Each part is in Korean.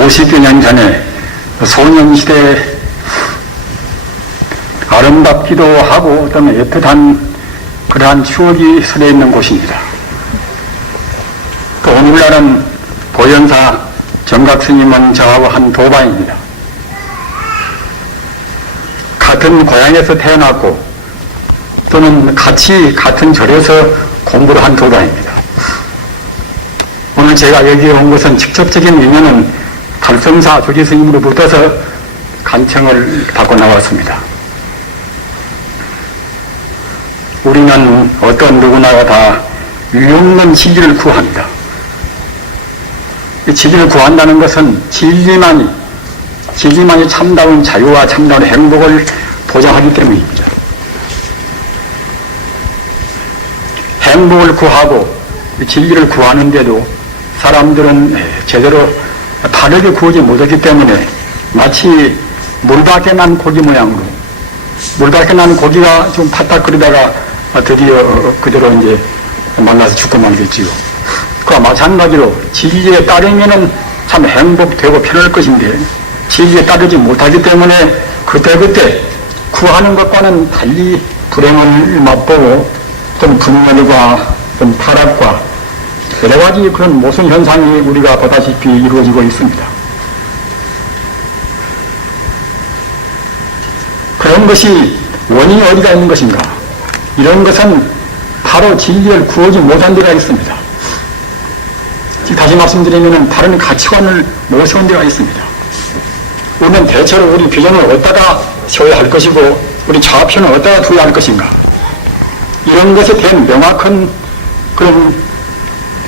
50여 년 전에 소년시대 아름답기도 하고 어떤 애틋한 그러한 추억이 서려 있는 곳입니다. 또 오늘날은 보현사 정각스님은 저하고 한 도반입니다. 같은 고향에서 태어났고 또는 같이 같은 절에서 공부를 한 도반입니다. 오늘 제가 여기에 온 것은 직접적인 인연은 달성사 조지스님으로부터서 간청을 받고 나왔습니다. 우리는 어떤 누구나가 다 유용한 진리를 구합니다. 이 진리를 구한다는 것은 진리만이 참다운 자유와 참다운 행복을 보장하기 때문입니다. 행복을 구하고 진리를 구하는데도 사람들은 제대로 다르게 구하지 못했기 때문에 마치 물밖에 난 고기 모양으로 물밖에 난 고기가 좀 파닥거리다가 드디어 그대로 이제 말라서 죽고 말겠지요. 그와 마찬가지로 진리에 따르면은 참 행복되고 편할 것인데 진리에 따르지 못하기 때문에 그때그때 구하는 것과는 달리 불행을 맛보고 좀 분열과 좀 타락과 여러 가지 그런 모순 현상이 우리가 보다시피 이루어지고 있습니다. 그런 것이 원인이 어디가 있는 것인가? 이런 것은 바로 진리를 구하지 못한 데가 있습니다. 다시 말씀드리면 다른 가치관을 모세운 데가 있습니다. 우리는 대체로 우리 규정을 어디다가 세워야 할 것이고 우리 좌표는 어디다가 두어야 할 것인가? 이런 것에 대한 명확한 그런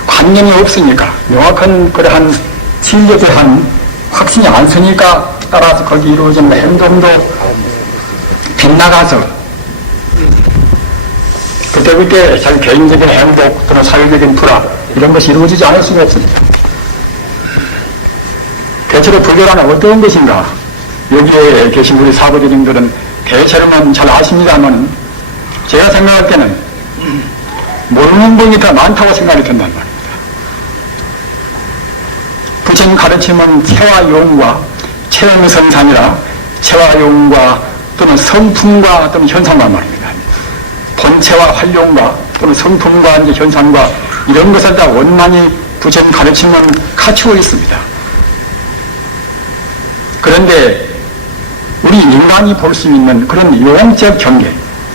관념이 없으니까 명확한 그러한 진리에 대한 확신이 안 서니까 따라서 거기 이루어지는 행동도 빗나가서 그때그때 자기 개인적인 행복 또는 사회적인 불화 이런 것이 이루어지지 않을 수가 없습니다. 대체로 불교라는 어떤 것인가? 여기에 계신 우리 사부님들은 대체로는 잘 아십니다만 제가 생각할 때는 모르는 분이 더 많다고 생각이 든단 말입니다. 부처님 가르침은 체와 용과 체험성상이라 체와 용과 또는 성품과 또는 현상과 말입니다. 본체와 활용과 또는 성품과 이제 현상과 이런 것을 다 원만히 부처님 가르침은 갖추고 있습니다. 그런데 우리 인간이 볼 수 있는 그런 용적 경계,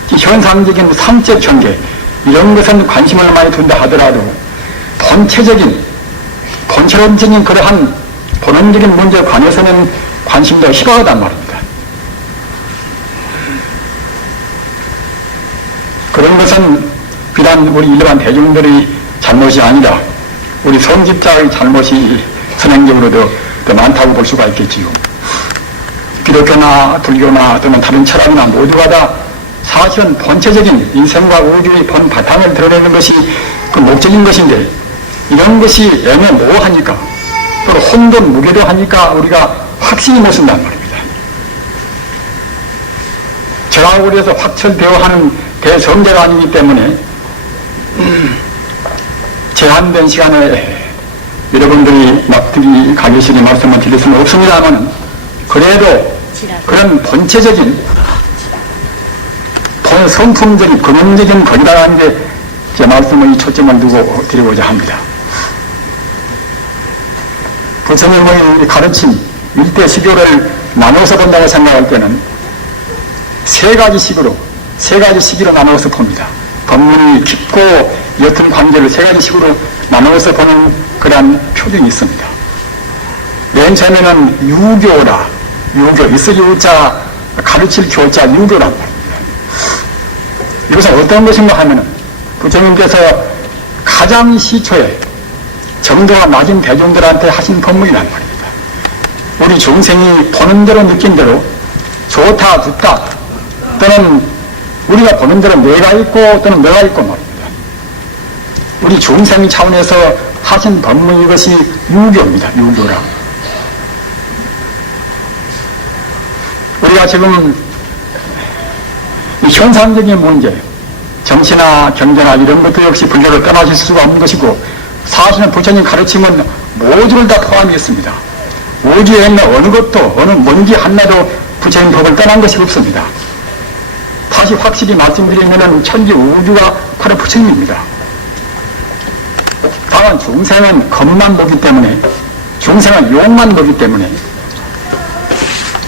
현상적인 상적 경계 이런 것은 관심을 많이 둔다 하더라도 본체론적인 그러한 본원적인 문제에 관해서는 관심도 희박하단 말입니다. 그런 것은 비단 우리 일반 대중들의 잘못이 아니라 우리 성직자의 잘못이 선행적으로도 더 많다고 볼 수가 있겠지요. 기독교나 불교나 또는 다른 철학이나 모두가 다 사실은 본체적인 인생과 우주의 본 바탕을 드러내는 것이 그 목적인 것인데 이런 것이 애매모호하니까 또 혼돈 무계도하니까 우리가 확신이 못 쓴단 말입니다. 저하고 그래서 확철되어 하는 대성제가 아니기 때문에 제한된 시간에 여러분들이 납득이 가기시리 말씀을 드릴 수는 없습니다만 그래도 그런 본체적인 성품적인 근원적인 거기다라는 게 제 말씀의 초점을 두고 드리고자 합니다. 부처님의 가르침 일대 시교를 나눠서 본다고 생각할 때는 세 가지 시기로 나누어서 봅니다. 법문이 깊고 옅은 관계를 세 가지 식으로 나누어서 보는 그런 표준이 있습니다. 맨 처음에는 유교, 있을 유자, 가르칠 교자, 유교라고 합니다. 이것은 어떤 것인가 하면은 부처님께서 가장 시초에 정도가 낮은 대중들한테 하신 법문이란 말입니다. 우리 중생이 보는 대로 느낀 대로 좋다, 좋다, 또는 우리가 보는 대로 내가 있고 또는 내가 있고 말입니다. 우리 중생 차원에서 하신 법문 이것이 유교입니다. 유교라. 우리가 지금 현상적인 문제, 정치나 경제나 이런 것도 역시 불교를 떠나실 수가 없는 것이고 사실은 부처님 가르침은 모두를 다 포함했습니다. 우주에 있는 어느 것도 어느 먼지 하나도 부처님 법을 떠난 것이 없습니다. 다시 확실히 말씀드리면 천지 우주가 바로 부처님입니다. 다만 중생은 겁만 보기 때문에, 중생은 욕만 보기 때문에,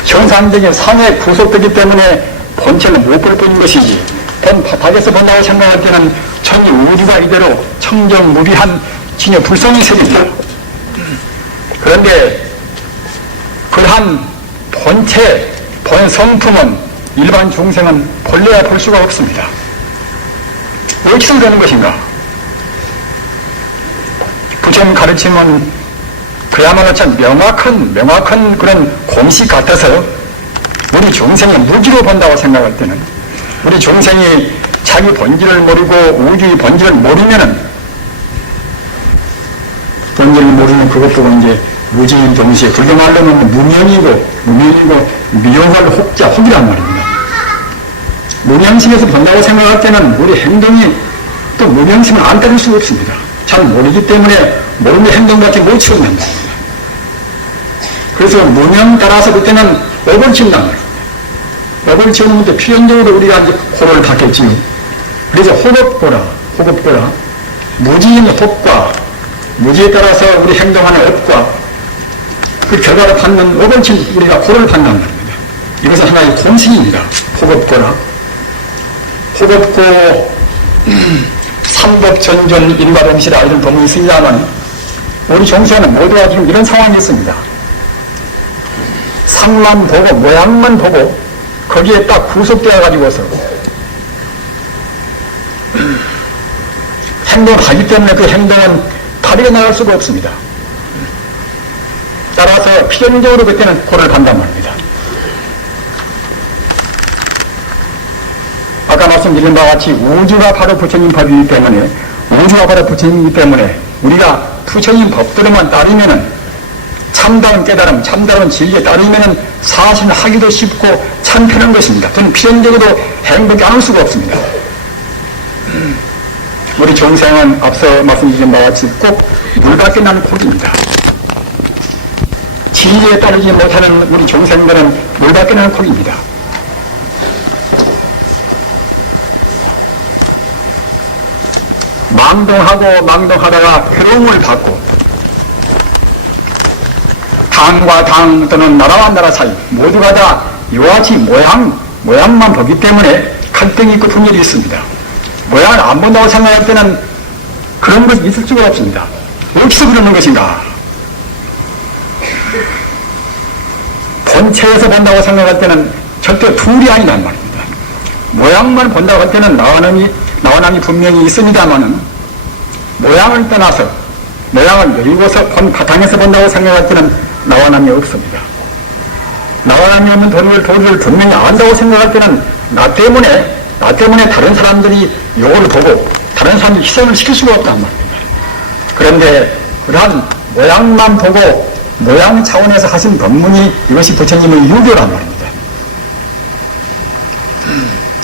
형상적인 상에 구속되기 때문에 본체를 못 볼 뿐인 것이지, 본 바닥에서 본다고 생각할 때는 천지 우주가 이대로 청정무비한 진여 불성의 세계입니다. 그런데 그러한 본체, 본성품은 일반 중생은 본래야 볼 수가 없습니다. 어디서 되는 것인가? 부처님 가르침은 그야말로 참 명확한 그런 공식 같아서 우리 중생이 무지로 본다고 생각할 때는, 우리 중생이 자기 본질을 모르고 우주의 본질을 모르면은, 본질을 모르는 그것 보고 이제 무지인 동시에 불교 말로는 무명이고 미용할 혹이란 말입니다. 무명심에서 본다고 생각할 때는 우리 행동이 또 무명심을 안 따를 수가 없습니다. 잘 모르기 때문에 모르는 행동밖에 못 치운단 말입니다. 그래서 무명 따라서 그때는 업을 치운단 말입니다. 업을 치우는 데 필연적으로 우리가 이제 호를 받겠지요. 그래서 호겁거라, 무지인 혹과 무지에 따라서 우리 행동하는 업과 그 결과를 받는 업을 친 우리가 호를 받는단 말입니다. 이것은 하나의 공식입니다. 호겁거라. 호겁고 삼법전전 인과동시라 이런 법문이 쓰이자면 우리 종수는 모두가 지금 이런 상황이 있습니다. 상만 보고 모양만 보고 거기에 딱 구속되어 가지고서 행동하기 때문에 그 행동은 다르게 나갈 수가 없습니다. 따라서 필연적으로 그때는 고를 간단 말입니다. 아까 말씀드린 바와 같이 우주가 바로 부처님 법이기 때문에, 우주가 바로 부처님이기 때문에 우리가 부처님 법대로만 따르면은 참다운 깨달음, 참다운 진리에 따르면은 사실을 하기도 쉽고 참 편한 것입니다. 그건 필연적으로 행복이 않을 수가 없습니다. 우리 중생은 앞서 말씀드린 바와 같이 꼭 물밖에 나는 콕입니다. 진리에 따르지 못하는 우리 중생들은 물밖에 나는 콕입니다. 망동하다가 괴로움을 받고, 당과 당 또는 나라와 나라 사이 모두가 다 이와 같이 모양만 보기 때문에 갈등이 있고 분열이 있습니다. 모양을 안 본다고 생각할 때는 그런 것이 있을 수가 없습니다. 어디서 그러는 것인가? 본체에서 본다고 생각할 때는 절대 둘이 아니란 말입니다. 모양만 본다고 할 때는 나와남이 분명히 있습니다만은, 모양을 떠나서 모양을 열고서 본 바탕에서 본다고 생각할 때는 나와남이 없습니다. 나와남이 없는 도리를 분명히 안다고 생각할 때는 나 때문에 다른 사람들이 요걸 보고 다른 사람들이 희생을 시킬 수가 없단 말입니다. 그런데 그러한 모양만 보고 모양 차원에서 하신 법문이 이것이 부처님의 유교란 말입니다.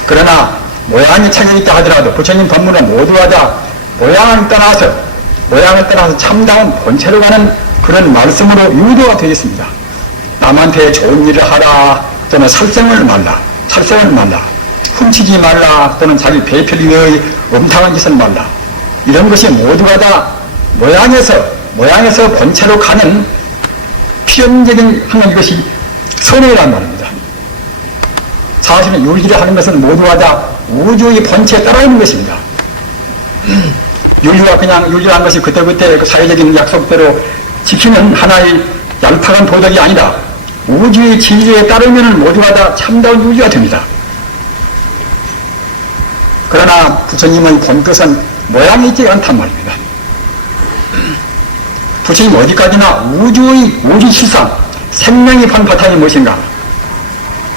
그러나 모양이 차려있다 하더라도 부처님 법문은 모두가 다 모양을 떠나서 참다운 본체로 가는 그런 말씀으로 유도가 되어 있습니다. 남한테 좋은 일을 하라, 또는 살생을 말라, 훔치지 말라, 또는 자기 배필 위의 음탕한 짓을 말라. 이런 것이 모두가 다 모양에서 본체로 가는 필연적인 하는 이것이 선행이란 말입니다. 사실은 윤리를 하는 것은 모두가 다 우주의 본체에 따라 있는 것입니다. 윤리가 그냥 윤리라는 것이 그때그때 그 사회적인 약속대로 지키는 하나의 얄팍한 도덕이 아니라 우주의 진리에 따르면 모두가 다 참다운 유지가 됩니다. 그러나 부처님의 본뜻은 모양이 있지 않단 말입니다. 부처님 어디까지나 우주 실상, 생명이 본 바탕이 무엇인가,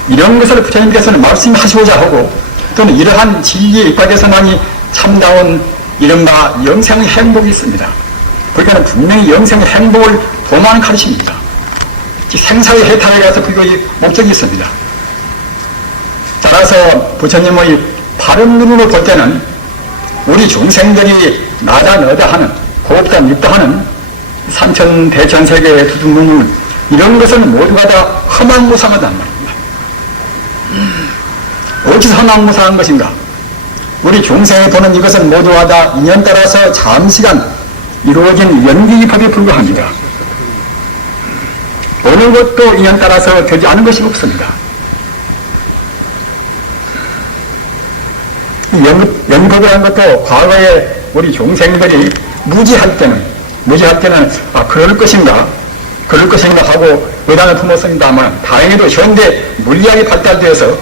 이런 것을 부처님께서는 말씀하시고자 하고, 또는 이러한 진리에 입각해서만이 참다운 이른바 영생의 행복이 있습니다. 불교는 분명히 영생의 행복을 도모하는 가르침입니다. 생사의 해탈에 가서 불교의 목적이 있습니다. 따라서 부처님의 바른 눈으로 볼 때는 우리 중생들이 나다 너다 하는, 고급다 밉다 하는 삼천 대천 세계의 두둥문을 이런 것은 모두가 다 허망무상하단 말입니다. 어디서 허망무상한 것인가? 우리 중생이 보는 이것은 모두가 다 인연 따라서 잠시간 이루어진 연기법에 불과합니다. 어느 것도 인연 따라서 되지 않은 것이 없습니다. 연기법이라는 것도 과거에 우리 중생들이 무지할 때는 그럴 것인가 하고 의단을 품었습니다만, 다행히도 현대 물리학이 발달되어서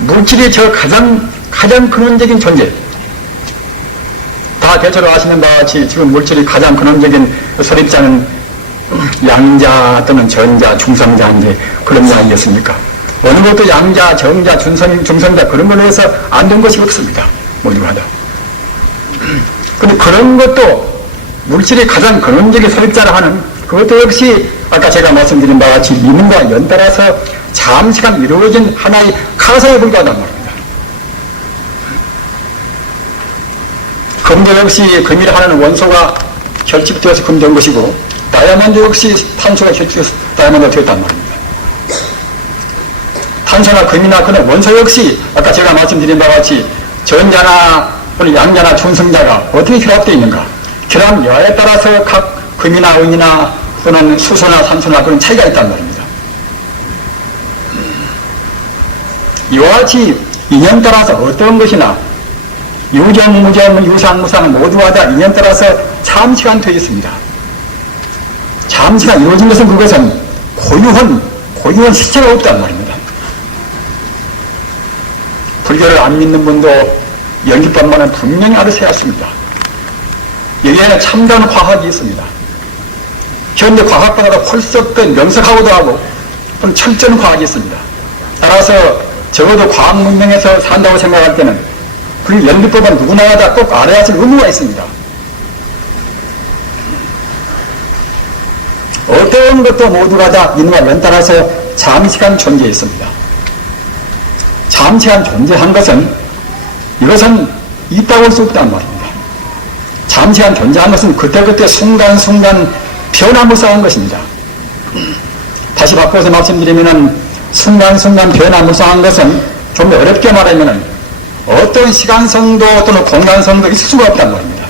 물질이 저 가장 근원적인 존재, 다 대체로 아시는 바와 같이 지금 물질이 가장 근원적인 설립자는 양자 또는 전자, 중성자, 이제 그런 게 아니겠습니까? 어느 것도 양자, 정자, 중성자 그런 걸로 해서 안 된 것이 없습니다. 모두가 다. 근데 그런 것도 물질이 가장 근원적인 설립자라 하는 그것도 역시 아까 제가 말씀드린 바와 같이 이문과 연달아서 잠시간 이루어진 하나의 가사에 불과하단 말입니다. 금도 역시 금이라 하는 원소가 결집되어서 금된 것이고, 다이아몬드 역시 탄소가 결집돼서 다이아몬드가 되었단 말입니다. 탄소나 금이나 그런 원소 역시 아까 제가 말씀드린 바와 같이 전자나 또는 양자나 중성자가 어떻게 결합되어 있는가, 결합 여하에 따라서 각 금이나 은이나 또는 수소나 산소나 그런 차이가 있단 말입니다. 이와 같이 인연 따라서 어떤 것이나 유정, 무정, 유상, 무상 모두가 다 인연 따라서 잠시간 되어 있습니다. 잠시간 이루어진 것은 그것은 고유한 실체가 없단 말입니다. 불교를 안 믿는 분도 연기법만은 분명히 알으셔야 합니다. 여기에는 참다운 과학이 있습니다. 현대 과학보다 훨씬 더 명석하고도 하고 철저한 과학이 있습니다. 따라서 적어도 과학 문명에서 산다고 생각할 때는 그 연기법은 누구나 다 꼭 알아야 할 의무가 있습니다. 어떤 것도 모두가 다 인과 연따라서 잠시간 존재했습니다. 잠시간 존재한 것은 이것은 있다고 할 수 없단 말입니다. 잠시간 존재한 것은 그때그때 순간순간 변화무쌍한 것입니다. 다시 바꿔서 말씀드리면 순간순간 변화무쌍한 것은 좀 더 어렵게 말하면 어떤 시간성도 또는 공간성도 있을 수가 없단 말입니다.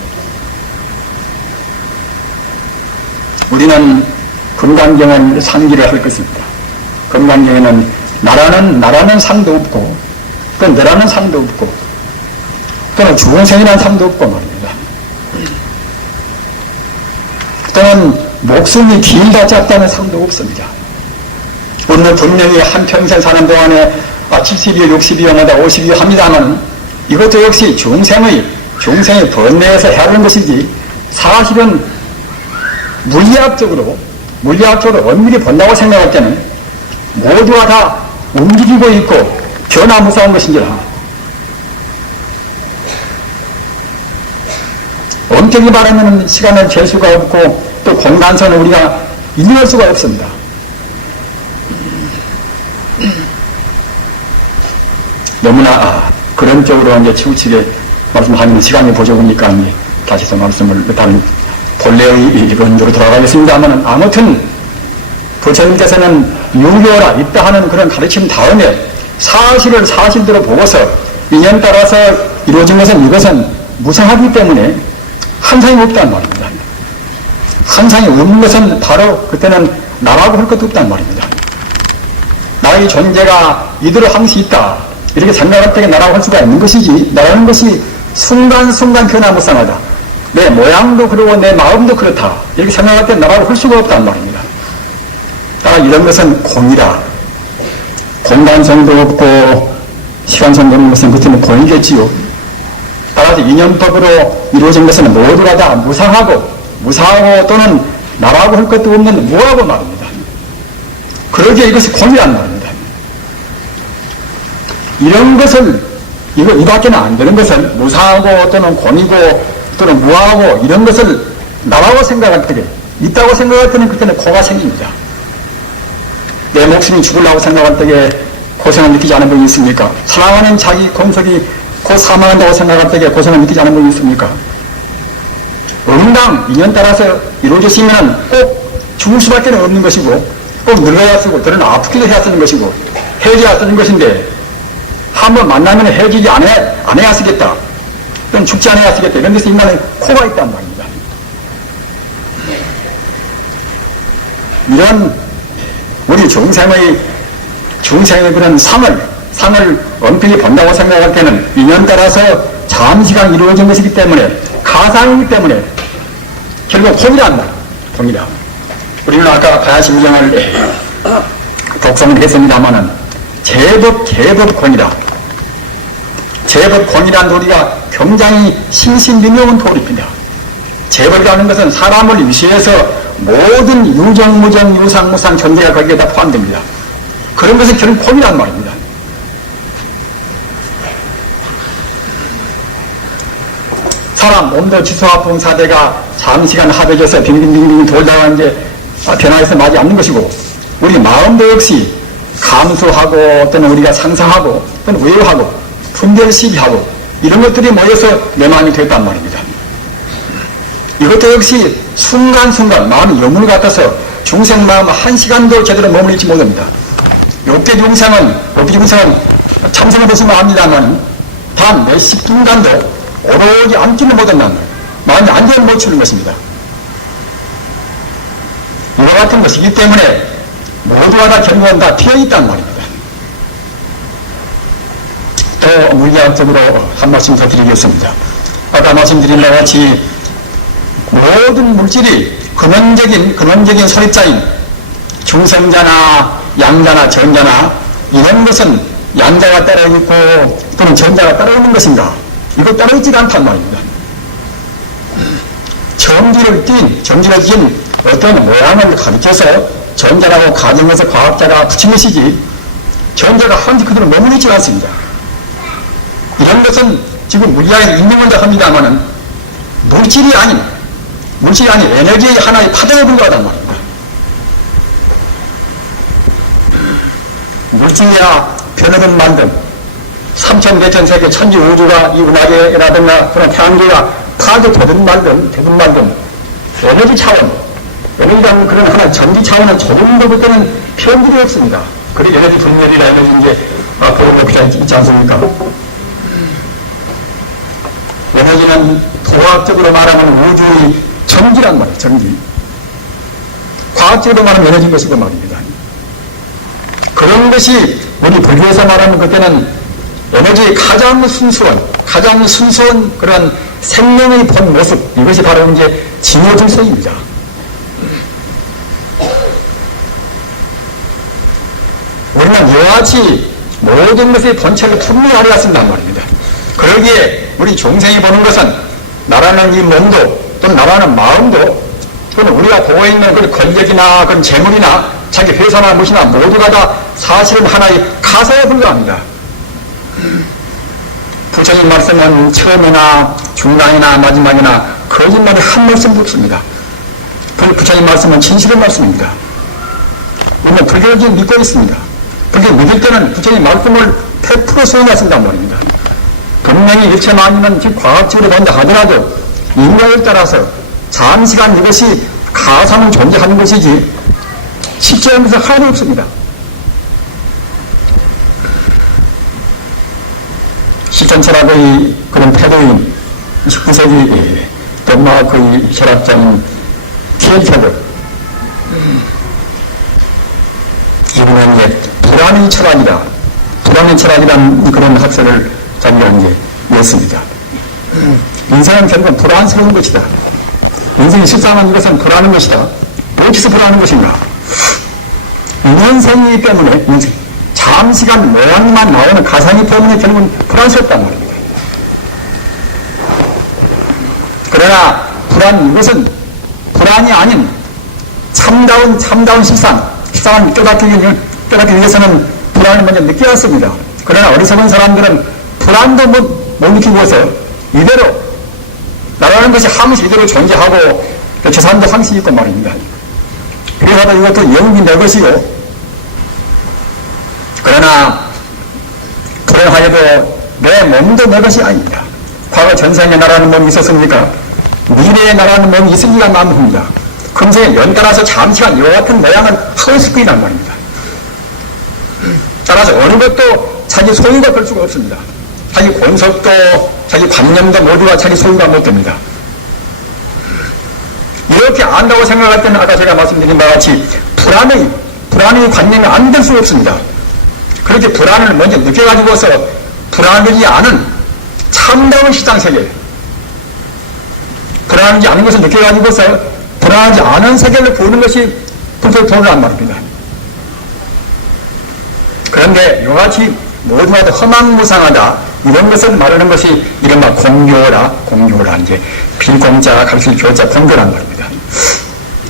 우리는 금강경은 상기를 할 것입니다. 금강경에는 나라는 상도 없고 또 너라는 상도 없고 또는 중생이라는 상도 없고 말입니다. 또는 목숨이 길다 짧다는 상도 없습니다. 오늘 분명히 한평생 사는 동안에 70여, 60여, 50여 합니다만 이것도 역시 중생의 번뇌에서 해하는 것이지 사실은 물리학적으로 엄밀히 본다고 생각할 때는 모두가 다 움직이고 있고 변화무쌍한 것인지라 엄격히 말하면 시간을 잴 수가 없고 또 공간선을 우리가 인정할 수가 없습니다. 너무나 그런 쪽으로 이제 치우치게 말씀하면 시간이 부족하니까 다시 또 말씀을 다른 본래의 이론으로 돌아가겠습니다만 아무튼 부처님께서는 유교라 있다 하는 그런 가르침 다음에 사실을 사실대로 보고서 인연 따라서 이루어진 것은 이것은 무상하기 때문에 한상이 없단 말입니다. 한상이 없는 것은 바로 그때는 나라고 할 것도 없단 말입니다. 나의 존재가 이대로 항시 있다 이렇게 생각할 때 나라고 할 수가 있는 것이지, 나라는 것이 순간순간 변화무쌍하다, 내 모양도 그러고 내 마음도 그렇다 이렇게 생각할 때 나라고 할 수가 없단 말입니다. 따라 이런 것은 공이라 공간성도 없고 시간성도 없는 것은 그때는 공이겠지요. 따라서 인연법으로 이루어진 것은 모두가 다 무상하고 또는 나라고 할 것도 없는 무하고 말입니다. 그러기에 이것이 공이란 말입니다. 이런 것을 이밖에는 안 되는 것을 무상하고 또는 공이고 또는 무하고 이런 것을 나라고 생각할 때 있다고 생각할 때는 그때는 고가 생깁니다. 내 목숨이 죽으려고 생각할 때에 고생을 느끼지 않은 분이 있습니까? 사랑하는 자기 건석이 곧 사망한다고 생각할 때에 고생을 느끼지 않은 분이 있습니까? 응당 인연 따라서 이루어졌으면 꼭 죽을 수밖에 없는 것이고 꼭 늙어야 쓰고 또는 아프기도 해야 쓰는 것이고 헤어져야 쓰는 것인데 한번 만나면 헤어지지 안 해야 쓰겠다 또는 죽지 않아야 쓰겠다 이런 데서 인간의 코가 있단 말입니다. 이런 우리 중생의 그런 상을 엄필히 본다고 생각할 때는 인연 따라서 잠시간 이루어진 것이기 때문에 가상이기 때문에 결국 혼이란 말, 혼이다. 우리는 아까 가야심경을 독송을 했습니다마는 제법권이다. 제법권이란 도리가 굉장히 신신미묘한 도리입니다. 제법이라는 것은 사람을 위시해서 모든 유정무정 유상무상 존재가 거기에 다 포함됩니다. 그런 것은 결국 권이란 말입니다. 사람 온도 지수와 분사대가 장시간 합해져서 빙빙빙빙 돌다가 이제 변화해서 맞지 않는 것이고 우리 마음도 역시 감수하고 또는 우리가 상상하고 또는 외우하고 분별시비하고 이런 것들이 모여서 내 마음이 됐단 말입니다. 이것도 역시 순간순간 마음이 여물 같아서 중생 마음 한 시간도 제대로 머무르지 못합니다. 욕계 중생은 참선을 보시면 압니다만 단 몇십 분간도 오로지 앉지는 못한다는 거예요. 마음이 안전을 못 치는 것입니다. 이와 같은 것이기 때문에 모두가 다 결국은 다 피어있단 말입니다. 또 물리학적으로 한 말씀 더 드리겠습니다. 아까 말씀드린 것 같이 모든 물질이 근원적인 소립자인 중생자나 양자나 전자나 이런 것은 양자가 따라있고 또는 전자가 따라오는 것인가? 이거 따라있지 않단 말입니다. 전기를 띤 어떤 모양을 가르쳐서 전자라고 가정해서 과학자가 붙인 것이지 전자가 한지 그대로 머무르지 않습니다. 이런 것은 지금 물리학에 인정한다 합니다마는 물질이 아닌 에너지의 하나의 파동에 불과하단 말입니다. 물질이나 변화된 만듦 3천 몇천 세계 천지 우주가 이 은하계라든가 그런 태양계가 파괴되든 말든 에너지 차원, 에너지라는 그런 하나 전기 차원은 조금도부터는 편들이 없습니다. 그리고 에너지 분열이나 에너지 이제 앞으로 높이가 있지 않습니까? 에너지는 도학적으로 말하면 우주의 전기란 말이에요. 전기. 과학적으로 말하면 에너지인 것이고 말입니다. 그런 것이 우리 불교에서 말하는 그때는 에너지의 가장 순수한 그런 생명의 본 모습, 이것이 바로 이제 진효질서입니다. 우리는 이와 같이 모든 것의 본체를 분명히 알아야 쓴단 말입니다. 그러기에 우리 중생이 보는 것은 나라는 이 몸도 또는 나라는 마음도 또는 우리가 보고 있는 그런 권력이나 그런 재물이나 자기 회사나 무엇이나 모두가 다 사실은 하나의 가사에 불과합니다. 부처님 말씀은 처음이나 중간이나 마지막이나 거짓말이 한 말씀도 없습니다. 부처님 말씀은 진실의 말씀입니다. 우리는 불교를 믿고 있습니다. 불교 믿을 때는 부처님 말씀을 100% 수용하신단 말입니다. 분명히 일체 만유는 과학적으로 본다 하더라도 인과에 따라서 잠시간 이것이 가상은 존재하는 것이지 실제한 것은 하나도 없습니다. 10천 철학의 그런 태도인 19세기 덴마크의 철학자인 키엘케르 이분은 이제 불안의 철학이다. 불안의 철학이라는 그런 학설을 자기가 이제 냈습니다. 인생은 결국은 불안스러운 것이다. 인생이 실상은 이것은 불안한 것이다. 어디서 불안한 것인가? 인연생이기 때문에 잠시간 모양만 나오는 가상이 때문에 결국은 불안스럽단 말입니다. 그러나 이것은 불안이 아닌 참다운 실상을 깨닫기 위해서는 불안을 먼저 느껴야 합니다. 그러나 어리석은 사람들은 불안도 못 느끼고서 이대로 나라는 것이 하면서 이대로 존재하고 재산도 상식이 있고 말입니다. 그래서 이것도 영웅이 내 것이고 그러나 불행하게도 내 몸도 내 것이 아닙니다. 과거 전생에 나라는 몸이 있었습니까? 미래에 나라는 몸이 있으니까 남은 겁니다. 금생에 연따라서 잠시간 이와 같은 모양을 하고 있을 거란 말입니다. 따라서 어느 것도 자기 소유가 될 수가 없습니다. 자기 권속도, 자기 관념도 모두가 자기 소유가 못 됩니다. 이렇게 안다고 생각할 때는 아까 제가 말씀드린 바와 같이 불안의 관념이 안 될 수가 없습니다. 그렇게 불안을 먼저 느껴가지고서 불안하지 않은 참다운 시장세계, 불안하지 않은 것을 느껴가지고서 불안하지 않은 세계를 보는 것이 불법의 도란 말입니다. 그런데 이같이 모두가 다 허망무상하다 이런 것을 말하는 것이 이른바 공교라 이제 비공자가 가르칠 교자 공교란 말입니다.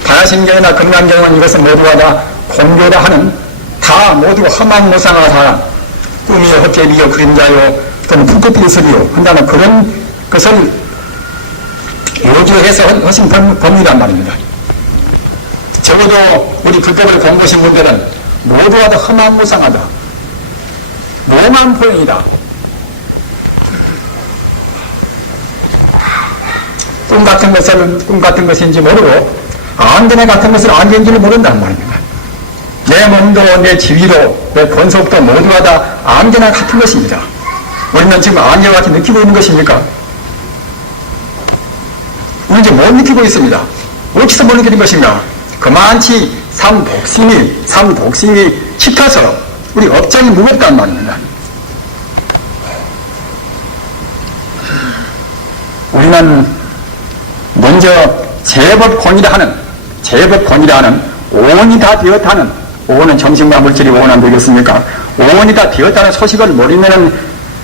바야신경이나 금강경은 이것은 모두가 다 공교라 하는 다 모두가 허망무상하다 꿈이요 헛개비요 그림자요 또는 불꽃 있으리요 한다는 그런 것을 요주해서 하신 법이란 말입니다. 적어도 우리 불법을 공부하신 분들은 모두가 다 허망무상하다. 모만포용이다. 꿈 같은 것은 꿈 같은 것인지 모르고 안전에 같은 것을 안전인지를 모른다는 말입니다. 내 몸도 내 지위도 내 권속도 모두가 다 안전에 같은 것입니다. 우리는 지금 안전과 같이 느끼고 있는 것입니까? 우리는 이제 못 느끼고 있습니다. 어디서 못 느끼는 것인가? 그만치 삼독심이 짙어서 우리 업장이 무겁단 말입니다. 우리는 먼저 제법권이라 하는 오온이 다 되었다는, 오온은 정신과 물질이 오온한 되겠습니까? 오온이 다 되었다는 소식을 모르면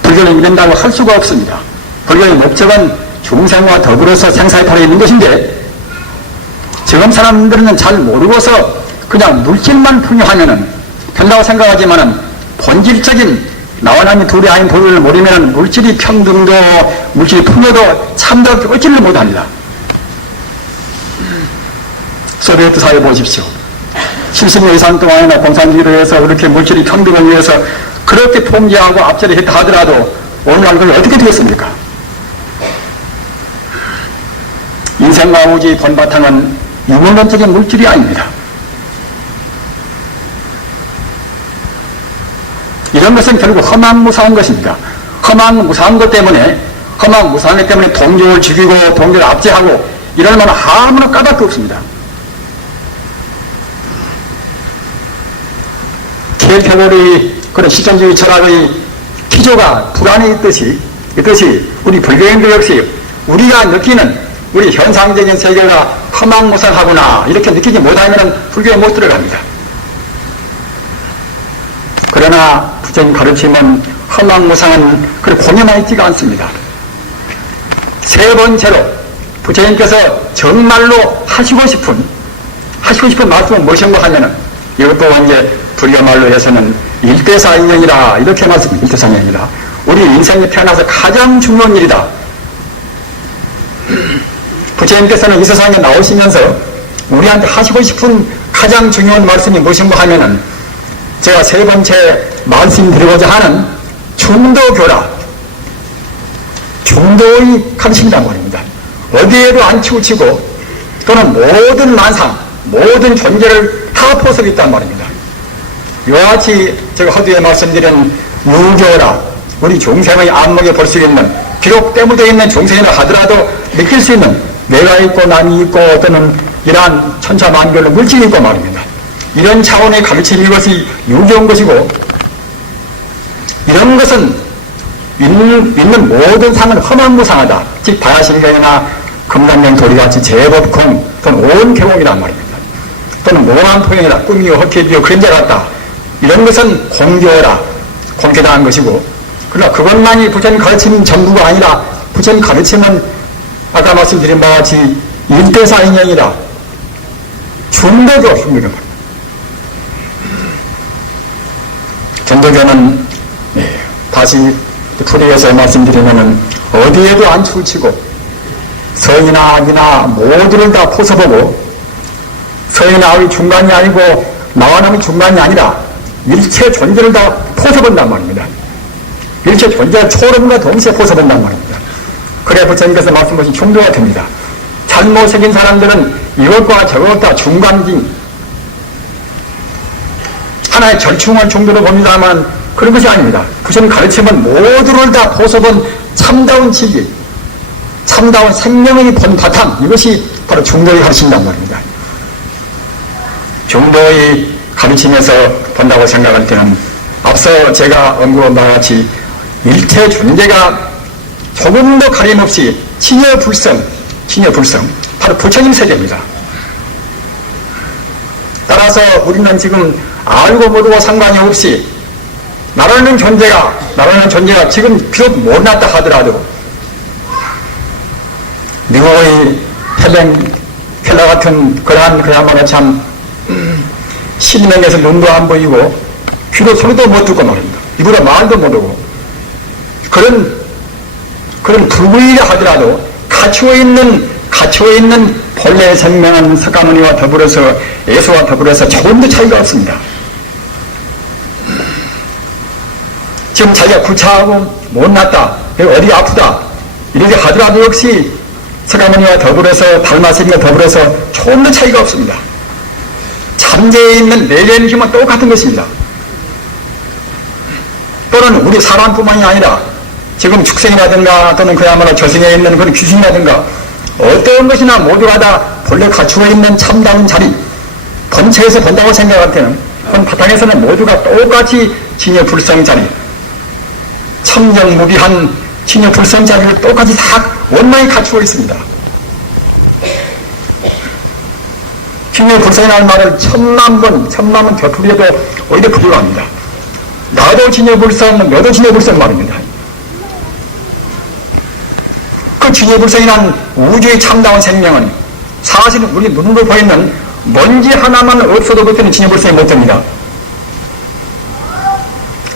불교를 믿는다고 할 수가 없습니다. 불교의 목적은 중생과 더불어서 생사에 있는 것인데 지금 사람들은 잘 모르고서 그냥 물질만 풍요하면은 된다고 생각하지만은 본질적인 나와 남이 둘이 아닌 도를 모르면은 물질이 평등도 물질이 풍요도 참도 어찌를 못합니다. 소비에트 사회 보십시오. 70년 이상 동안이나 공산주의를 해서 그렇게 물질이 평등을 위해서 그렇게 통제하고 압제를 했다 하더라도 오늘날 그게 어떻게 되겠습니까? 인생과 우주의 본바탕은 유물론적인 물질이 아닙니다. 이런 것은 결국 허망무상한 것입니다. 허망무상한 것 때문에 동족을 죽이고 동족을 압제하고 이럴 만한 아무런 까닭도 없습니다. 켈케고리 그런 실존주의 철학의 기조가 불안에 있듯이 우리 불교인들 역시 우리가 느끼는 우리 현상적인 세계가 허망무상하구나 이렇게 느끼지 못하면 불교에 못 들어갑니다. 그러나 부처님 가르침은 허망무상한 그런 공연만 있지가 않습니다. 세 번째로 부처님께서 정말로 하시고 싶은 말씀은 무엇인가 하면은 이것도 이제 불교 말로 해서는 일대사인연이라 이렇게 말씀합니다. 일대사인연이라 우리 인생에 태어나서 가장 중요한 일이다. 부처님께서는 이 세상에 나오시면서 우리한테 하시고 싶은 가장 중요한 말씀이 무엇인가 하면은 제가 세 번째 말씀드리고자 하는 중도교라, 중도의 가르침이란 말입니다. 어디에도 안 치우치고 또는 모든 만상, 모든 존재를 다 포섭이 있단 말입니다. 이와 같이 제가 허두에 말씀드린 유교라, 우리 중생의 안목에 볼 수 있는, 비록 때묻어 있는 중생이라 하더라도 느낄 수 있는 내가 있고 남이 있고 또는 이러한 천차만별로 물질이 있고 말입니다. 이런 차원의 가르침이 이것이 유교인 것이고 이런 것은 있는 모든 상은 허망무상하다. 즉 바야신경이나 금강경 도리같이 제법공 또는 온 계곡이란 말입니다. 또는 모함포용이라 꿈이요 헛개비요 그림자 같다. 이런 것은 공교라 공개당한 것이고 그러나 그것만이 부처님 가르침 전부가 아니라 부처님 가르침은 아까 말씀드린 바와 같이 일대사인연이라 중도교 중도교 전도교는 다시 풀이해서 말씀드리면은 어디에도 안 치우치고 성이나 악이나 모두를 다 포섭하고 성이나 악의 중간이 아니고 나와 남의 중간이 아니라 일체 존재를 다 포섭한단 말입니다. 일체 존재를 초론과 동시에 포섭한단 말입니다. 그래 부처님께서 말씀하신 중도가 됩니다. 잘못 새긴 사람들은 이것과 저것과 중간진 하나의 절충할 정도로 봅니다만 그런 것이 아닙니다. 부처님 가르침은 모두를 다 보석은 참다운 진리, 참다운 생명의 본 바탕, 이것이 바로 중도의 가르침이란 말입니다. 중도의 가르침에서 본다고 생각할 때는 앞서 제가 언급한 바와 같이 일체 존재가 조금도 가림없이 진여불성, 바로 부처님 세계입니다. 따라서 우리는 지금 알고 모르고 상관이 없이 나라는 존재가 지금 비록 못났다 하더라도 미국의 헬라 같은 그야말로 참 신명에서 눈도 안 보이고 귀로 소리도 못 듣고 말입니다. 입으로 말도 못 하고 그런 불구이라 하더라도 갇혀 있는 본래의 생명은 석가모니와 더불어서 예수와 더불어서 조금도 차이가 없습니다. 지금 자기가 구차하고 못났다, 어디 아프다 이렇게 하더라도 역시 석가모니와 더불어서 달마스님과 더불어서 조금도 차이가 없습니다. 잠재에 있는 내재의 힘은 똑같은 것입니다. 또는 우리 사람뿐만이 아니라 지금 축생이라든가 또는 그야말로 저승에 있는 그런 귀신이라든가 어떤 것이나 모두가 다 본래 갖추어 있는 참다운 자리, 본체에서 본다고 생각할 때는 그건 바탕에서는 모두가 똑같이 진여불성 자리, 참정무비한 진여불성 자리를 똑같이 다 원만히 갖추어 있습니다. 진여불성이라는 말을 천만 번 되풀이해도 오히려 불가합니다. 나도 진여불성, 너도 진여불성 말입니다. 그 진여불성이란 우주의 참다운 생명은 사실은 우리 눈으로 보이는 먼지 하나만 없어도 그때는 진여불성이 못 됩니다.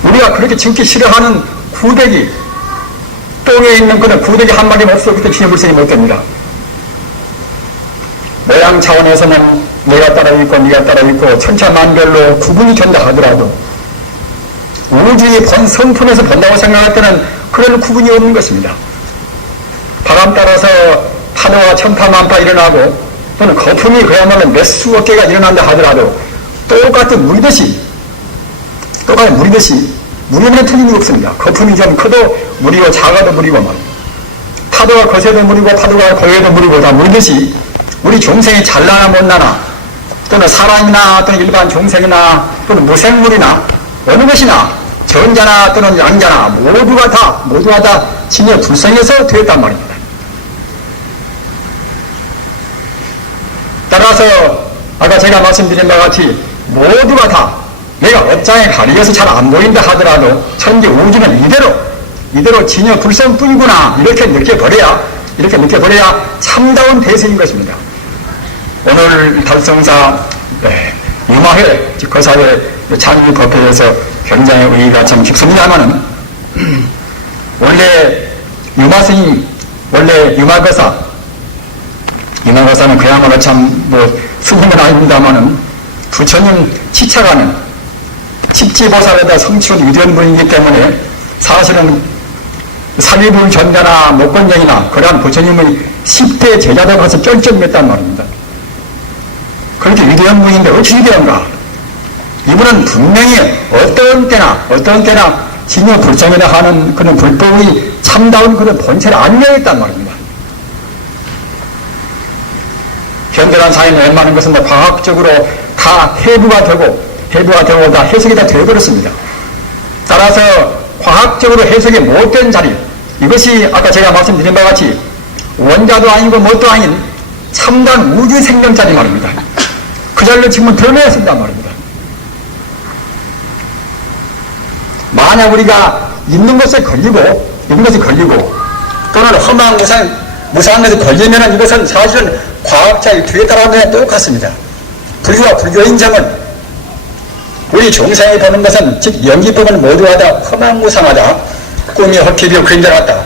우리가 그렇게 지극히 싫어하는 구데기, 똥에 있는 그런 구데기 한 마리만 없어도 그때 진여불성이 못 됩니다. 모양 차원에서는 내가 따라 있고 네가 따라 있고 천차만별로 구분이 된다 하더라도 우주의 본 성품에서 본다고 생각할 때는 그런 구분이 없는 것입니다. 바람 따라서 파도가 천파만파 일어나고 또는 거품이 그야말로 몇 수억 개가 일어난다 하더라도 똑같은 물이듯이 물이면 틀림이 없습니다. 거품이 좀 커도 물이고 작아도 물이고 말입니다. 파도가 거세도 물이고 파도가 고여도 물이고 다 물듯이 우리 종생이 잘나나 못나나 또는 사람이나 또는 일반 종생이나 또는 무생물이나 어느 것이나 전자나 또는 양자나 모두가 다 진여불성에서 되었단 말입니다. 따라서 아까 제가 말씀드린 바와 같이 모두가 다 내가 업장에 가리져서 잘 안 보인다 하더라도 천지 우주는 이대로 진여불성뿐이구나 이렇게 느껴버려야 참다운 대세인 것입니다. 오늘 달성사 유마회 거사회 창의법회에서 굉장히 의의가 참 깊습니다마는 원래 유마거사는 그야말로 참 스님은 아닙니다마는 부처님 치차가는 십지보살에다 성취한 위대한 분이기 때문에 사실은 사리불 전자나 목건정이나 그러한 부처님의 10대 제자들 가서 쩔쩔맸단 말입니다. 그렇게 위대한 분인데 어찌 위대한가? 이분은 분명히 어떤 때나 진여불성이라 하는 그런 불법의 참다운 그런 본체를 안내했단 말입니다. 현대란 사회는 웬만한 것은 다 과학적으로 다 해부가 되고 다 해석이 다 되어버렸습니다. 따라서 과학적으로 해석이 못된 자리, 이것이 아까 제가 말씀드린 바와 같이 원자도 아니고 뭣도 아닌 참다운 우주 생명자리 말입니다. 그 자리를 지금은 드러내야 쓴단 말입니다. 만약 우리가 있는 것에 걸리고 또는 험한 무상한 것에 걸리면 이것은 사실은 과학자의 뒤에 따라오는 것과 똑같습니다. 불교와 불교인정은 우리 종생이 보는 것은 즉 연기법은 모두가 다 험한무상하다. 꿈이 헛기비어 그림자 같다.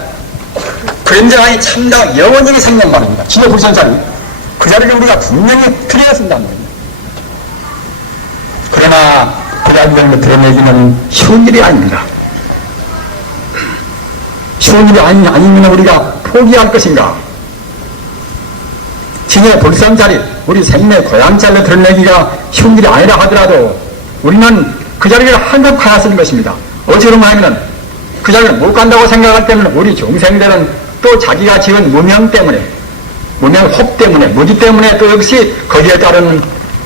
그림자가 아니 참다 영원적인 생명 말입니다. 진여불성 자리. 그 자리를 우리가 분명히 드러냈습니다. 그러나 그 자리를 드러내기는 쉬운 일이 아닙니다. 쉬운 일이 아니면 우리가 포기할 것인가? 진여불성 자리 우리 생명의 고향살로 드러내기가 쉬운 일이 아니라 하더라도 우리는 그 자리를 한적하여 쓰는 것입니다. 어찌그런가 하면은 그 자리를 못 간다고 생각할 때는 우리 중생들은 또 자기가 지은 무명 때문에, 무명 혹 때문에, 무지 때문에 또 역시 거기에 따른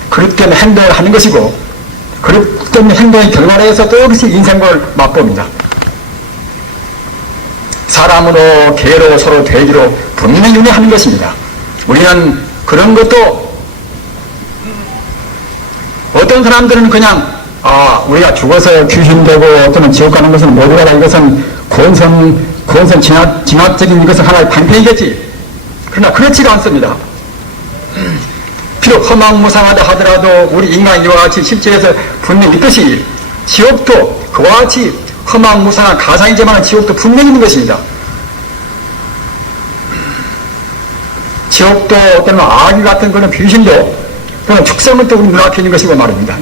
그릇 때문에 행동을 하는 것이고, 그릇 때문에 행동의 결과로 해서 또 역시 인생을 맛봅니다. 사람으로, 개로, 서로 돼지로 분명히 윤회하는 것입니다. 우리는 그런 것도 어떤 사람들은 그냥 우리가 죽어서 귀신되고 또는 지옥 가는 것은 모두가 다 이것은 권선 진화적인 이것은 하나의 방패이겠지. 그러나 그렇지가 않습니다. 비록 허망무상하다 하더라도 우리 인간이 이와 같이 실제에서 분명히 있듯이 지옥도 그와 같이 허망무상한 가상이지만 지옥도 분명히 있는 것입니다. 지옥도 또는 아기 같은 그런 귀신도 또는 축생은 또 우리 눈앞에 있는 것이고 말입니다.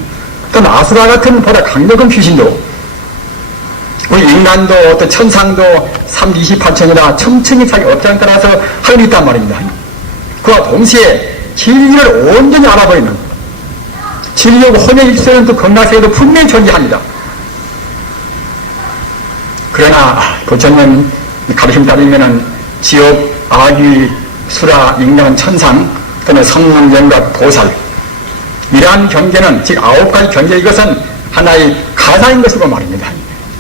또는 아수라 같은 보다 강력한 귀신도 우리 인간도 또 천상도 328천이나 첨층이 자기 업장에 따라서 하늘이 있단 말입니다. 그와 동시에 진리를 온전히 알아버리는 진리하고 혼의 일체는 또 건강세계도 분명히 존재합니다. 그러나 부처님 가르침 따르면은 지옥, 아귀, 수라, 인간, 천상 또는 성문, 영각, 보살 이러한 경계는 즉 9가지 경계 이것은 하나의 가상인 것이고 말입니다.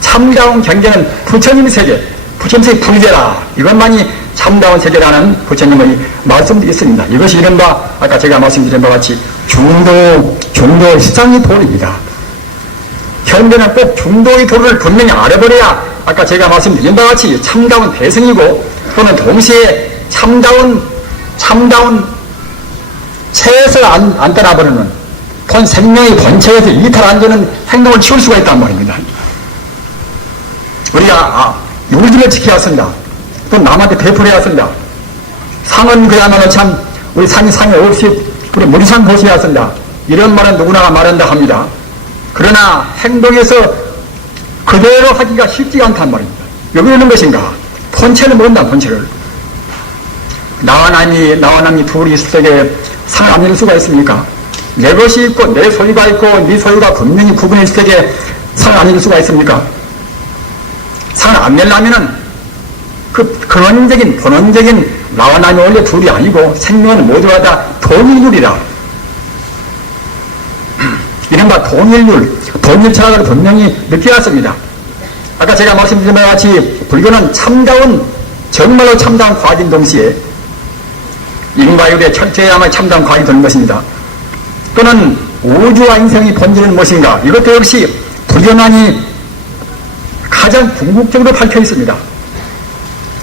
참다운 경계는 부처님의 세계, 부처님의 불제라 이것만이 참다운 세계라는 부처님의 말씀도 있습니다. 이것이 이른바 아까 제가 말씀드린 바와 같이 중도의 시장의 도리입니다. 현대는 꼭 중도의 도를 분명히 알아버려야 아까 제가 말씀드린 바와 같이 참다운 대승이고 또는 동시에 참다운 체에서 안 따라버리는 본 생명의 본체에서 이탈 안 되는 행동을 치울 수가 있단 말입니다. 우리가 윤리를 지켜야 합니다. 또 남한테 베풀어야 합니다. 상은 그야말로 참 우리 상이 없이 우리 무리상 보셔야 합니다. 이런 말은 누구나 말한다 합니다. 그러나 행동에서 그대로 하기가 쉽지가 않단 말입니다. 왜 그러는 것인가? 본체를 모른다, 본체를. 나와 남이 둘이 있을 때에 상을 안 내릴 수가 있습니까? 내 것이 있고 내 소유가 있고 네 소유가 분명히 구분해 있을 때에 상을 안 내릴 수가 있습니까? 상을 안 내려면은 그 근원적인 본원적인 나와 남이 원래 둘이 아니고 생명은 모두가 다 동일률이라. 이른바 동일 철학을 분명히 느껴왔습니다. 아까 제가 말씀드린 바와 같이 불교는 정말로 참다운 과학인 동시에 인과율에 철저해야만 참다운 과학이 되는 것입니다. 또는 우주와 인생의 본질은 무엇인가? 이것도 역시 불교만이 가장 궁극적으로 밝혀 있습니다.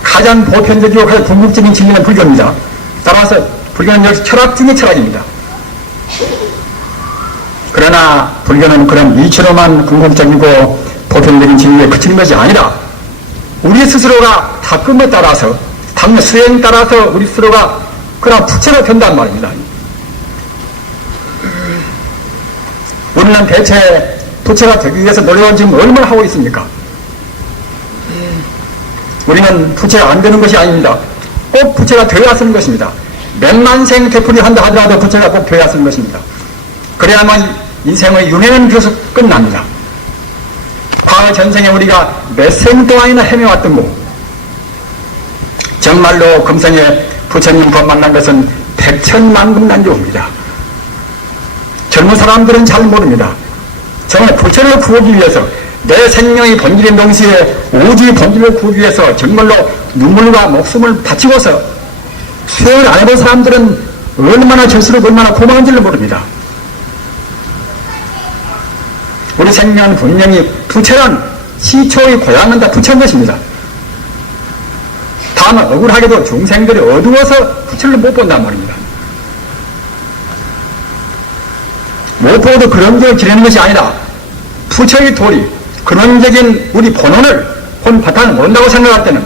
가장 보편적이고 가장 궁극적인 진리는 불교입니다. 따라서 불교는 역시 철학 중의 철학입니다. 그러나 불교는 그런 이치로만 궁극적이고 보편적인 진리에 그치는 것이 아니라 우리 스스로가 닦음에 따라서 닦는 수행에 따라서 우리 스스로가 그런 부처가 된단 말입니다. 우리는 대체 부처가 되기 위해서 노력을 지금 얼마나 하고 있습니까? 우리는 부처가 안 되는 것이 아닙니다. 꼭 부처가 되어야 쓰는 것입니다. 몇만생 되풀이 한다 하더라도 부처가 꼭 되어야 쓰는 것입니다. 그래야만 인생의 윤회는 비로소 끝납니다. 과거 전생에 우리가 몇 생 동안이나 헤매왔던 거 정말로 금생에 부처님 법 만난 것은 백천만금 난조입니다. 젊은 사람들은 잘 모릅니다. 정말 부처를 구하기 위해서 내 생명의 본질인 동시에 우주의 본질을 구하기 위해서 정말로 눈물과 목숨을 바치고서 수행을 안 해본 사람들은 얼마나 절수록 얼마나 고마운지를 모릅니다. 우리 생명은 분명히 부처란 시초의 고향은 다 부처인 것입니다. 다만 억울하게도 중생들이 어두워서 부처를 못 본단 말입니다. 못 보고도 그런 걸 지내는 것이 아니라 부처의 도리, 근원적인 우리 본원을 본 바탕을 모른다고 생각할 때는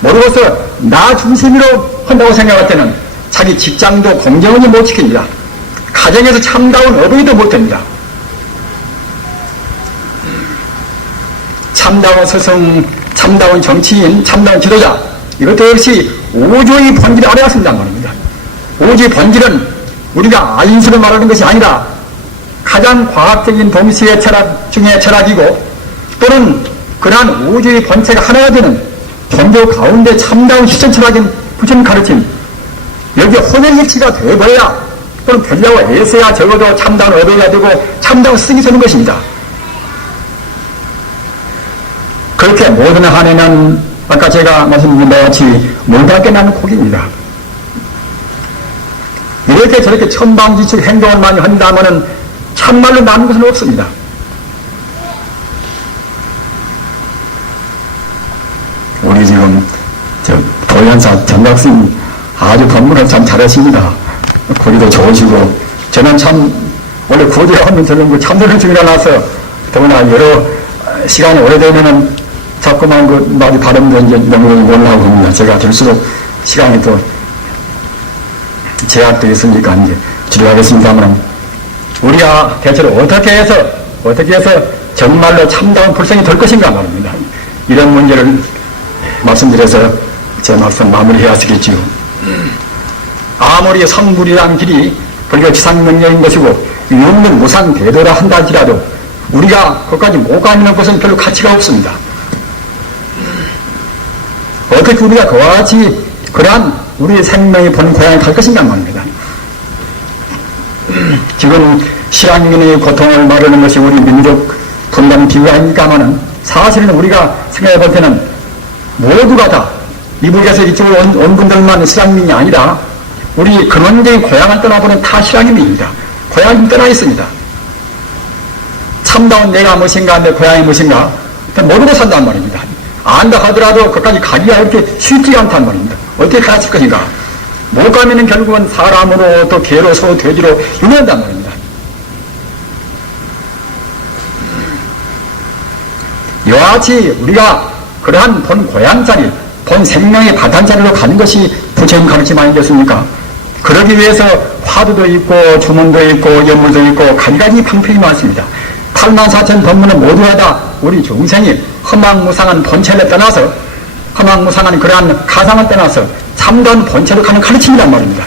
모르고서 나 중심으로 한다고 생각할 때는 자기 직장도 공정원이 못 지킵니다. 가정에서 참다운 어부이도 못 됩니다. 참다운 스승, 참다운 정치인, 참다운 지도자 이것도 역시 우주의 본질에 아래야 쓴단 말입니다. 우주의 본질은 우리가 아인슈를 말하는 것이 아니라 가장 과학적인 동시의 철학 중의 철학이고 또는 그러한 우주의 본체가 하나가 되는 종교 가운데 참다운 실천 철학인 부처님 가르침, 여기에 혼연일치가 되어버려야 또는 별려고 애써야 적어도 참다운 어뢰가 되고 참다운 스승이 되는 것입니다. 그렇게 모든 한해는 아까 제가 말씀드린 바와 같이 물밖에 나는 고기입니다. 이렇게 저렇게 천방지축 행동을 많이 한다면은 참말로 나는 것은 없습니다. 우리 지금 도연사 전학생 아주 법문을 참 잘하십니다. 거기도 좋으시고 저는 참 원래 구제에 하면 저는 그 참선을 중이라 나서 더구나 여러 시간이 오래되면은 자꾸만 그 말이 발음도 이제 너무 올라오고 합니다. 제가 될수록 시간이 또 제약도 있으니까 이제 주의하겠습니다만 우리가 대체로 어떻게 해서 정말로 참다운 불성이 될 것인가 말입니다. 이런 문제를 말씀드려서 제 말씀 마무리해야 하겠지요. 아무리 성불이란 길이 불교 지상명령인 것이고 육문 무상 대도라 한다 할지라도 우리가 거기까지 못 가는 것은 별로 가치가 없습니다. 어떻게 우리가 그와 같이 그러한 우리의 생명이 본 고향에 갈 것인가 말입니다. 지금 실향민의 고통을 말하는 것이 우리 민족 분단 비유가 아닙니까마는 사실은 우리가 생각해 볼 때는 모두가 다 이북에서 이쪽으로 온 분들만 실향민이 아니라 우리 근원적인 고향을 떠나보는 다 실향민입니다. 고향이 떠나 있습니다. 참다운 내가 무엇인가 내 고향이 무엇인가 모르고 산단 말입니다. 안다 하더라도 그까지 가기가 이렇게 쉽지 않단 말입니다. 어떻게 가르칠 것인가? 못 가면은 결국은 사람으로 또 개로 소 돼지로 유명한단 말입니다. 이와 같이 우리가 그러한 본 고향자리, 본 생명의 바탕자리로 가는 것이 부처님 가르침 아니겠습니까? 그러기 위해서 화두도 있고 주문도 있고 연물도 있고 가지가지 방편이 많습니다. 84,000 법문은 모두가 다 우리 중생이 허망무상한 본체를 떠나서 허망무상한 그러한 가상을 떠나서 참다운 본체로 가는 가르침이란 말입니다.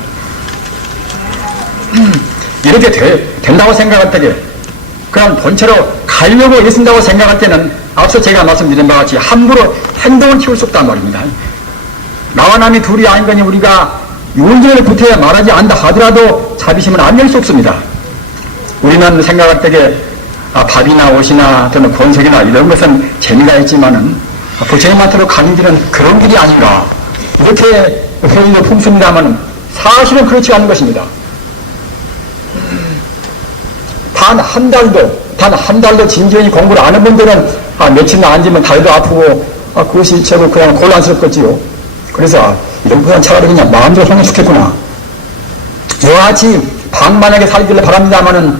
이렇게 된다고 생각할 때에 그런 본체로 가려고 애쓴다고 생각할 때는 앞서 제가 말씀드린 바와 같이 함부로 행동을 키울 수 없단 말입니다. 나와 남이 둘이 아닌 거니 우리가 윤전을 붙어야 말하지 않다 하더라도 자비심은 안 낼 수 없습니다. 우리는 생각할 때에 밥이나 옷이나 또는 권색이나 이런 것은 재미가 있지만은 부처님한테로 가는 길은 그런 길이 아닌가 이렇게 회의를 품습니다만 사실은 그렇지 않은 것입니다. 단 한 달도 진지하게 공부를 안 한 분들은 며칠이나 앉으면 달도 아프고 그것이 저도 그냥 곤란스럽겠지요. 그래서 이런 분은 차라리 그냥 마음대로 하는 게 좋겠구나. 이와 같이 방만하게 살기를 바랍니다마는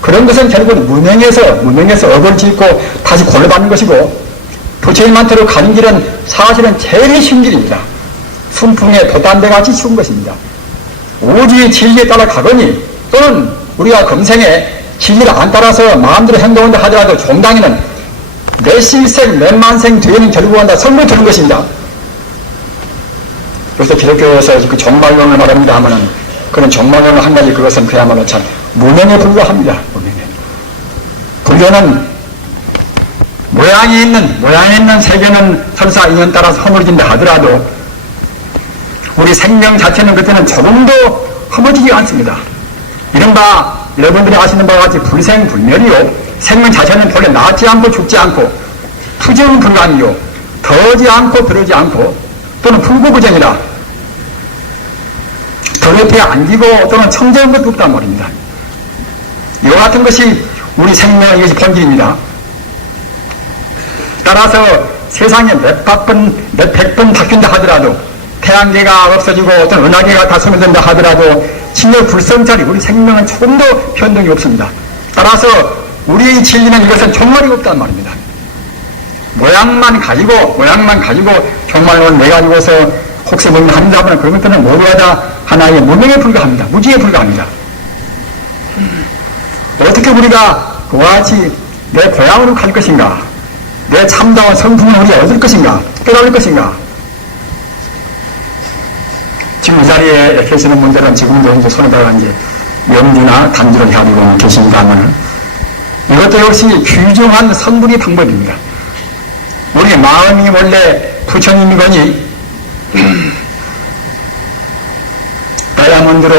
그런 것은 결국은 무명에서 업을 짓고 다시 골라받는 것이고 부처님한테로 가는 길은 사실은 제일 쉬운 길입니다. 순풍에 돛단대 같이 쉬운 것입니다. 오직 진리에 따라 가거니 또는 우리가 금생에 진리를 안 따라서 마음대로 행동한다 하더라도 종당에는 몇 실생 몇 만생 뒤에는 결국은 다 선물 드는 것입니다. 그래서 기독교에서 그 정말론을 말합니다 하면은 그런 정말론을 한 가지 그것은 그야말로 참 무명에 불과합니다. 불교는 모양이 있는 세계는 설사 인연 따라서 허물어진다 하더라도 우리 생명 자체는 그때는 조금도 허물지지 않습니다. 이른바 여러분들이 아시는 바와 같이 불생불멸이요. 생명 자체는 본래 낫지 않고 죽지 않고 투정불감이요. 더지 않고 들어지 않고 또는 불구부정이라 더럽게 안기고 또는 청정한 것도 없단 말입니다. 이와 같은 것이 우리 생명의 이것이 본질입니다. 따라서 세상에 몇 백 번 바뀐다 하더라도 태양계가 없어지고 어떤 은하계가 다 소멸된다 하더라도 진여 불성자리 우리 생명은 조금도 변동이 없습니다. 따라서 우리의 진리는 이것은 종말이 없단 말입니다. 모양만 가지고 종말론 내가지고서 혹시 뭔가 한다면 그런 것들은 모두가 다 하나의 무명에 불과합니다. 무지에 불과합니다. 어떻게 우리가 그와 같이 내 고향으로 갈 것인가? 내 참다운 성품을 우리가 얻을 것인가? 깨달을 것인가? 지금 이 자리에 계시는 분들은 지금도 이제 손에다가 이제 염주나 단주를 해가지고 계십니다만, 이것도 역시 귀중한 선불이 방법입니다. 우리 마음이 원래 부처님이거니, 다이아몬드로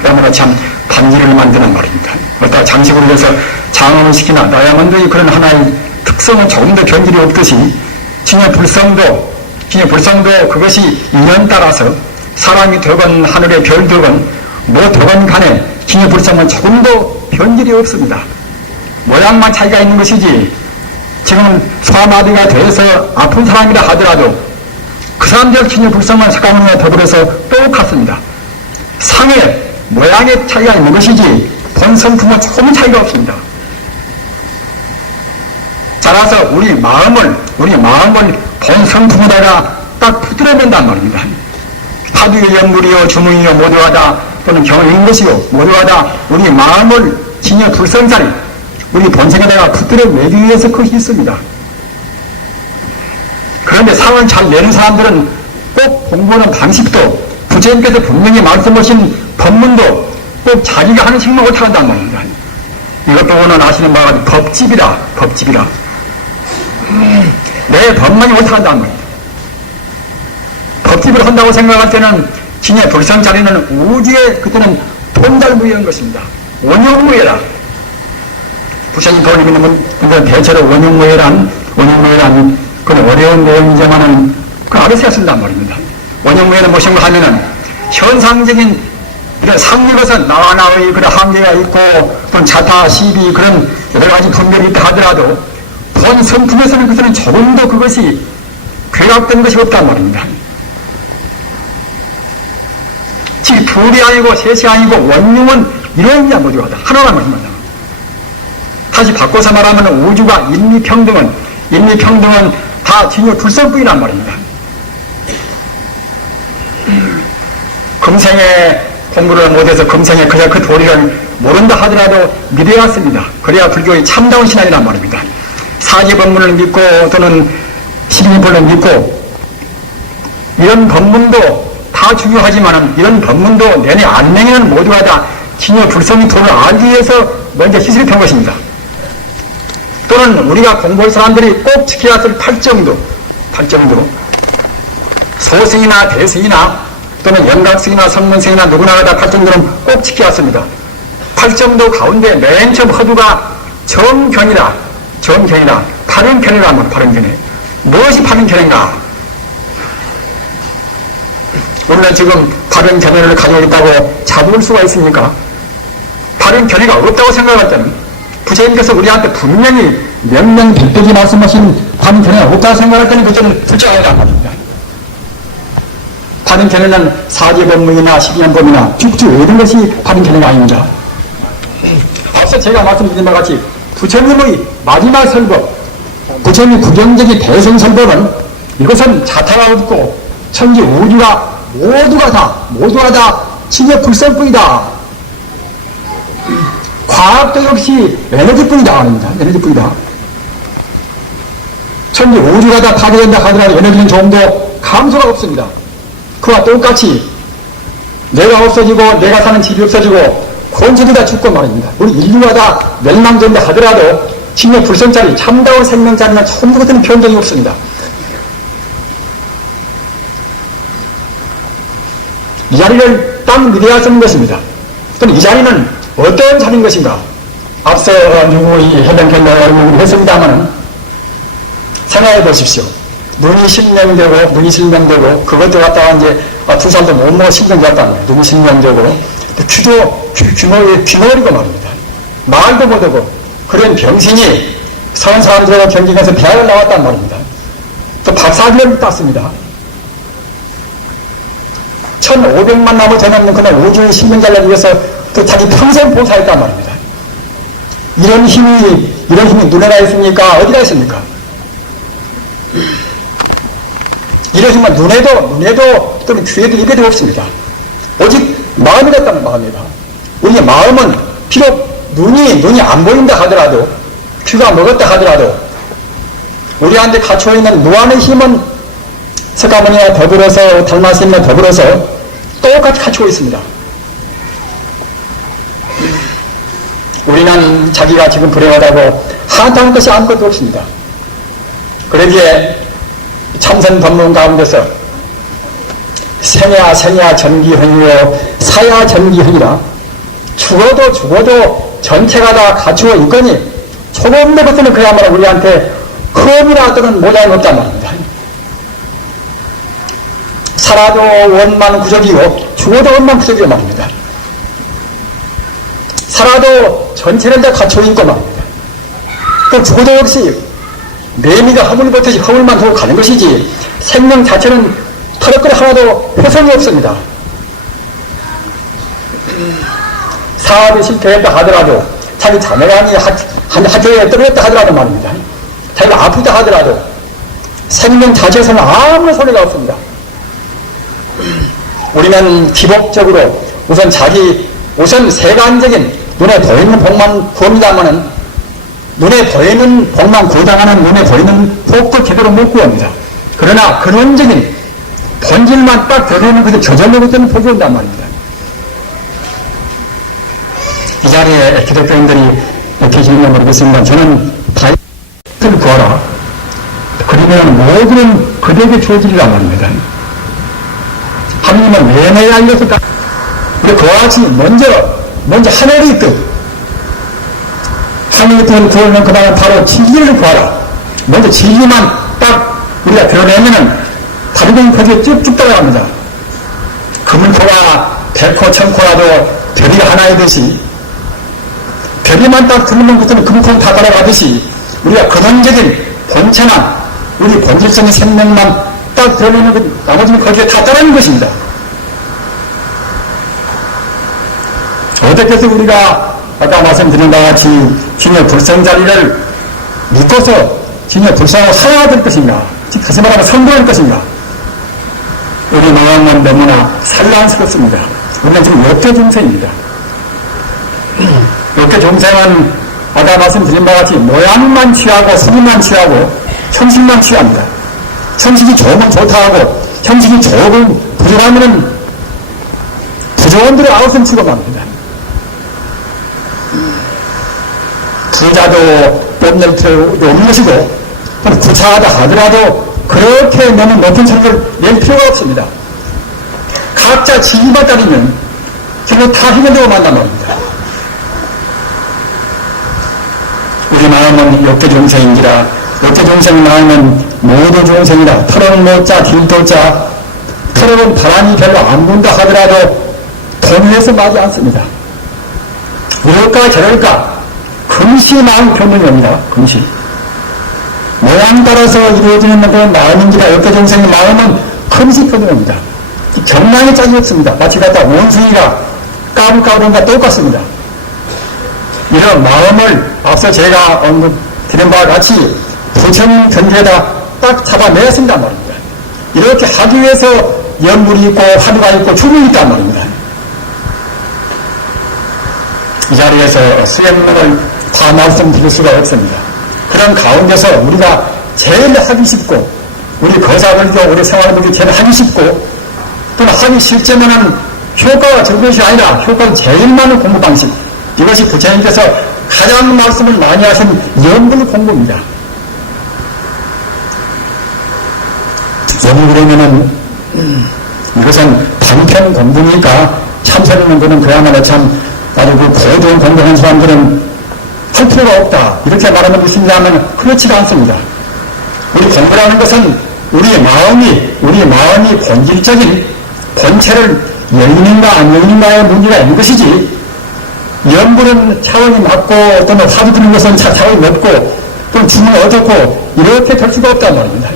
그야말로 참 반지를 만드는 말입니다. 어떤 장식으로 해서 장엄을 시키나 다이아몬드의 그런 하나의 특성은 조금 더 변질이 없듯이 진의 불성도 그것이 인연 따라서 사람이 되건 하늘의 별 되건 뭐 되건 간에 진의 불성은 조금 더 변질이 없습니다. 모양만 차이가 있는 것이지, 지금 소아마비가 돼서 아픈 사람이라 하더라도 그 사람들 진의 불성만 잠깐만에 더불어서 똑같습니다. 상의 모양의 차이가 있는 것이지 본 성품은 조금 차이가 없습니다. 따라서 우리 마음을 본 성품에다가 딱 붙들어야 된단 말입니다. 타두여 연물이요 주문이요 모두하다, 또는 경험인 것이요 모두하다, 우리 마음을 진여 불성자리 우리 본성에다가 붙들어 매기 위해서 그것이 있습니다. 그런데 상을 잘 내는 사람들은 꼭 공부하는 방식도, 부처님께서 분명히 말씀하신 법문도 꼭 자기가 하는 식만 못한단 말입니다. 이것 보고는 아시는 바가 법집이라. 내 법만이 못한단 말입니다. 법집을 한다고 생각할 때는 진의 불성 자리는 우주의 그때는 통달무예한 것입니다. 원용무예라. 부처님 도를 믿는 분들은 대체로 원용무예란 그런 어려운 내용이지만은 그 알아서 쓴단 말입니다. 원용무예는 무엇인가 하면은 현상적인 이런 상립에서 나의 그런 한계가 있고 또는 자타, 시비 그런 여러 가지 분별이 있다 하더라도 본 성품에서는 그것은 조금도 그것이 괴락된 것이 없단 말입니다. 즉 둘이 아니고 셋이 아니고 원흉은 이론이야 모두하다. 하나만 말입니다. 다시 바꿔서 말하면 우주가 인미평등은 다 진여 불성뿐이란 말입니다. 금생에 공부를 못해서 금생에 그냥 그 도리를 모른다 하더라도 믿어야 습니다. 그래야 불교의 참다운 신앙이란 말입니다. 사지법문을 믿고 또는 십인법을 믿고 이런 법문도 다 중요하지만 이런 법문도 내내 안맹이는 모두가 다 진여 불성의 도를 알기 위해서 먼저 희생을 한 것입니다. 또는 우리가 공부할 사람들이 꼭 지켜야 할 팔정도 소승이나 대승이나 또는 영각승이나 성문승이나 누구나 다 팔정도는 꼭 지켜야 합니다. 팔정도 가운데 맨 처음 허두가 정견이라 바른견이란 말이야. 바른견이 무엇이 바른견인가? 우리는 지금 바른견을 가지고 있다고 잡을 수가 있습니까? 바른견이가 없다고 생각할 때는 부처님께서 우리한테 분명히 명명백백이 말씀하신 바른견이가 없다고 생각할 때는 그때는 불자가 아닙니다. 바른견에는 사제법문이나 십인법이나 쭉쭉 이런 것이 바른견이가 아닙니다. 앞서 제가 말씀드린 바와 같이 부처님의 마지막 설법, 부처님의 구경적인 대성설법은 이것은 자타가 없고 천지 우주가 모두가 다 진여 불성뿐이다. 과학도 역시 에너지뿐이다. 에너지뿐이다. 천지 우주가 다 파괴된다 하더라도 에너지는 조금도 감소가 없습니다. 그와 똑같이 내가 없어지고 내가 사는 집이 없어지고 권체도 다 죽고 말입니다. 우리 인류가 다 멸망된다 하더라도 진여 불성자리 참다운 생명자리는 처음 같은 변동이 없습니다. 이 자리를 딱 믿어야 쓰는 것입니다. 또는 이 자리는 어떤 자리인 것인가? 앞서 누구의 해명견을 했습니다마는 생각해 보십시오. 눈이 실명되고 그것도 갖다가 이제 두 사람도 못 먹어 실명되었다는 거예요. 눈이 실명되고 귀도 귀머리고 말입니다. 말도 못하고 그런 병신이 서른 사람들하고 경쟁해서 대학을 나왔단 말입니다. 또 박사학위를 땄습니다. 1500만 남을 되는 그날 우주의 실명자를 위해서 또 자기 평생 봉사했단 말입니다. 이런 힘이 눈에나 있습니까? 어디나 있습니까? 이런 힘은 눈에도 또는 귀에도 입에도 없습니다. 오직 마음이 같다는 마음이다. 우리의 마음은 비록 눈이 안 보인다 하더라도 귀가 먹었다 하더라도 우리한테 갖춰있는 무한의 힘은 석가모니와 더불어서 달마스님과 더불어서 똑같이 갖추고 있습니다. 우리는 자기가 지금 불행하다고 한탄할 것이 아무것도 없습니다. 그러기에 참선 법문 가운데서 생야 생야 전기형이요 사야 전기형이라 죽어도 전체가 다 갖추어 있거니 조금 더 붙으면 그야말로 우리한테 흠이나 뜨는 모양이 없단 말입니다. 살아도 원만 구적이고 죽어도 원만 구적이고 말입니다. 살아도 전체를 다 갖추어 있고 말입니다. 또 죽어도 역시 매미가 허물 버티지 허물만 두고 가는 것이지 생명 자체는 터럭거리 하나도 훼손이 없습니다. 사업이 실패했다 하더라도 자기 자매가 학교에 떨어졌다 하더라도 말입니다. 자기가 아프다 하더라도 생명 자체에서는 아무 소리가 없습니다. 우리는 기복적으로 우선 세간적인 눈에 보이는 복만 구합니다마는 눈에 보이는 복만 구당하는 눈에 보이는 복도 제대로 못 구합니다. 그러나 근원적인 본질만 딱 드러내는 것을 저절로 그때는 복이 온단 말입니다. 이 자리에 기독교인들이 계시는가 모르겠습니다. 저는 다이어트를 구하라. 그러면 모두는 그대에게 주어지리란 말입니다. 하느님은 내내에 알려서 우리 그와 같이 먼저 하늘이 있듯 하늘이 있던 구원은 그 다음에 바로 진리를 구하라. 먼저 진리만 딱 우리가 드러내면은 다른 건 거기에 쭉쭉 따라갑니다. 금은코가 백호 천코라도 별이 하나이듯이 별이만 딱 들으면 그때는 금은코는 다 따라가듯이 우리가 근원적인 본체나 우리 본질적인 생명만 딱 드러내는 그 나머지는 거기에 다 따르는 것입니다. 어떻게 해서 우리가 아까 말씀드린 바와 같이 진여 불성자리를 묶어서 진여 불성하고 살아야 될 것인가? 다시 말하면 성공할 것인가? 우리 마음은 너무나 산란스럽습니다. 우리는 지금 역대 중생입니다. 역대 중생은 아까 말씀드린 바와 같이 모양만 취하고 수리만 취하고 형식만 취합니다. 형식이 조금 좋다 하고 형식이 조금 부족하면 부족한 대로 아웃은 치고 갑니다. 부자도 뽐낼 필요가 없는 것이고 구차하다 하더라도 그렇게 너무 높은 소리를 낼 필요가 없습니다. 각자 지위만 따르면 결국 다 해결되고 만단 말입니다. 우리 마음은 역대 중생인지라 역대 중생 마음은 모두 중생이라 털은 못자 딜도자 털은 바람이 별로 안 분다 하더라도 돈에서 마지 않습니다. 왜일까 저럴까 금시 마음 표명입니다. 금시 모양 따라서 이루어지는 그런 마음인지라 역대 중생의 마음은 금시 표명입니다. 경랑의 짝이 없습니다. 마치 갖다 원숭이가 까불까불한가 똑같습니다. 이런 마음을 앞서 제가 언급드린 바와 같이 부처님 견제에다 딱 잡아내었습니다 말입니다. 이렇게 하기 위해서 연불이 있고 화두가 있고 죽음이 있단 말입니다. 이 자리에서 수행론을 다 말씀드릴 수가 없습니다. 그런 가운데서 우리가 제일 하기 쉽고 우리 거사불교 우리 생활불교 제일 하기 쉽고 또는 하기 싫지만은 효과가 적은 것이 아니라 효과가 제일 많은 공부 방식 이것이 부처님께서 가장 말씀을 많이 하신 연불 공부입니다. 연불 그러면은 이것은 단편 공부니까 참선하는 분은 그야말로 참 아주 그 고도한 공부한 사람들은 할 필요가 없다 이렇게 말하는 것입니다 하면 그렇지가 않습니다. 우리 공부라는 것은 우리 마음이 본질적인 본체를 여인인가 안 여인인가의 문제가 있는 것이지 연불은 차원이 낮고 또는 화두 드는 것은 차원이 높고 또는 주문이 어떻고 이렇게 될 수가 없단 말입니다.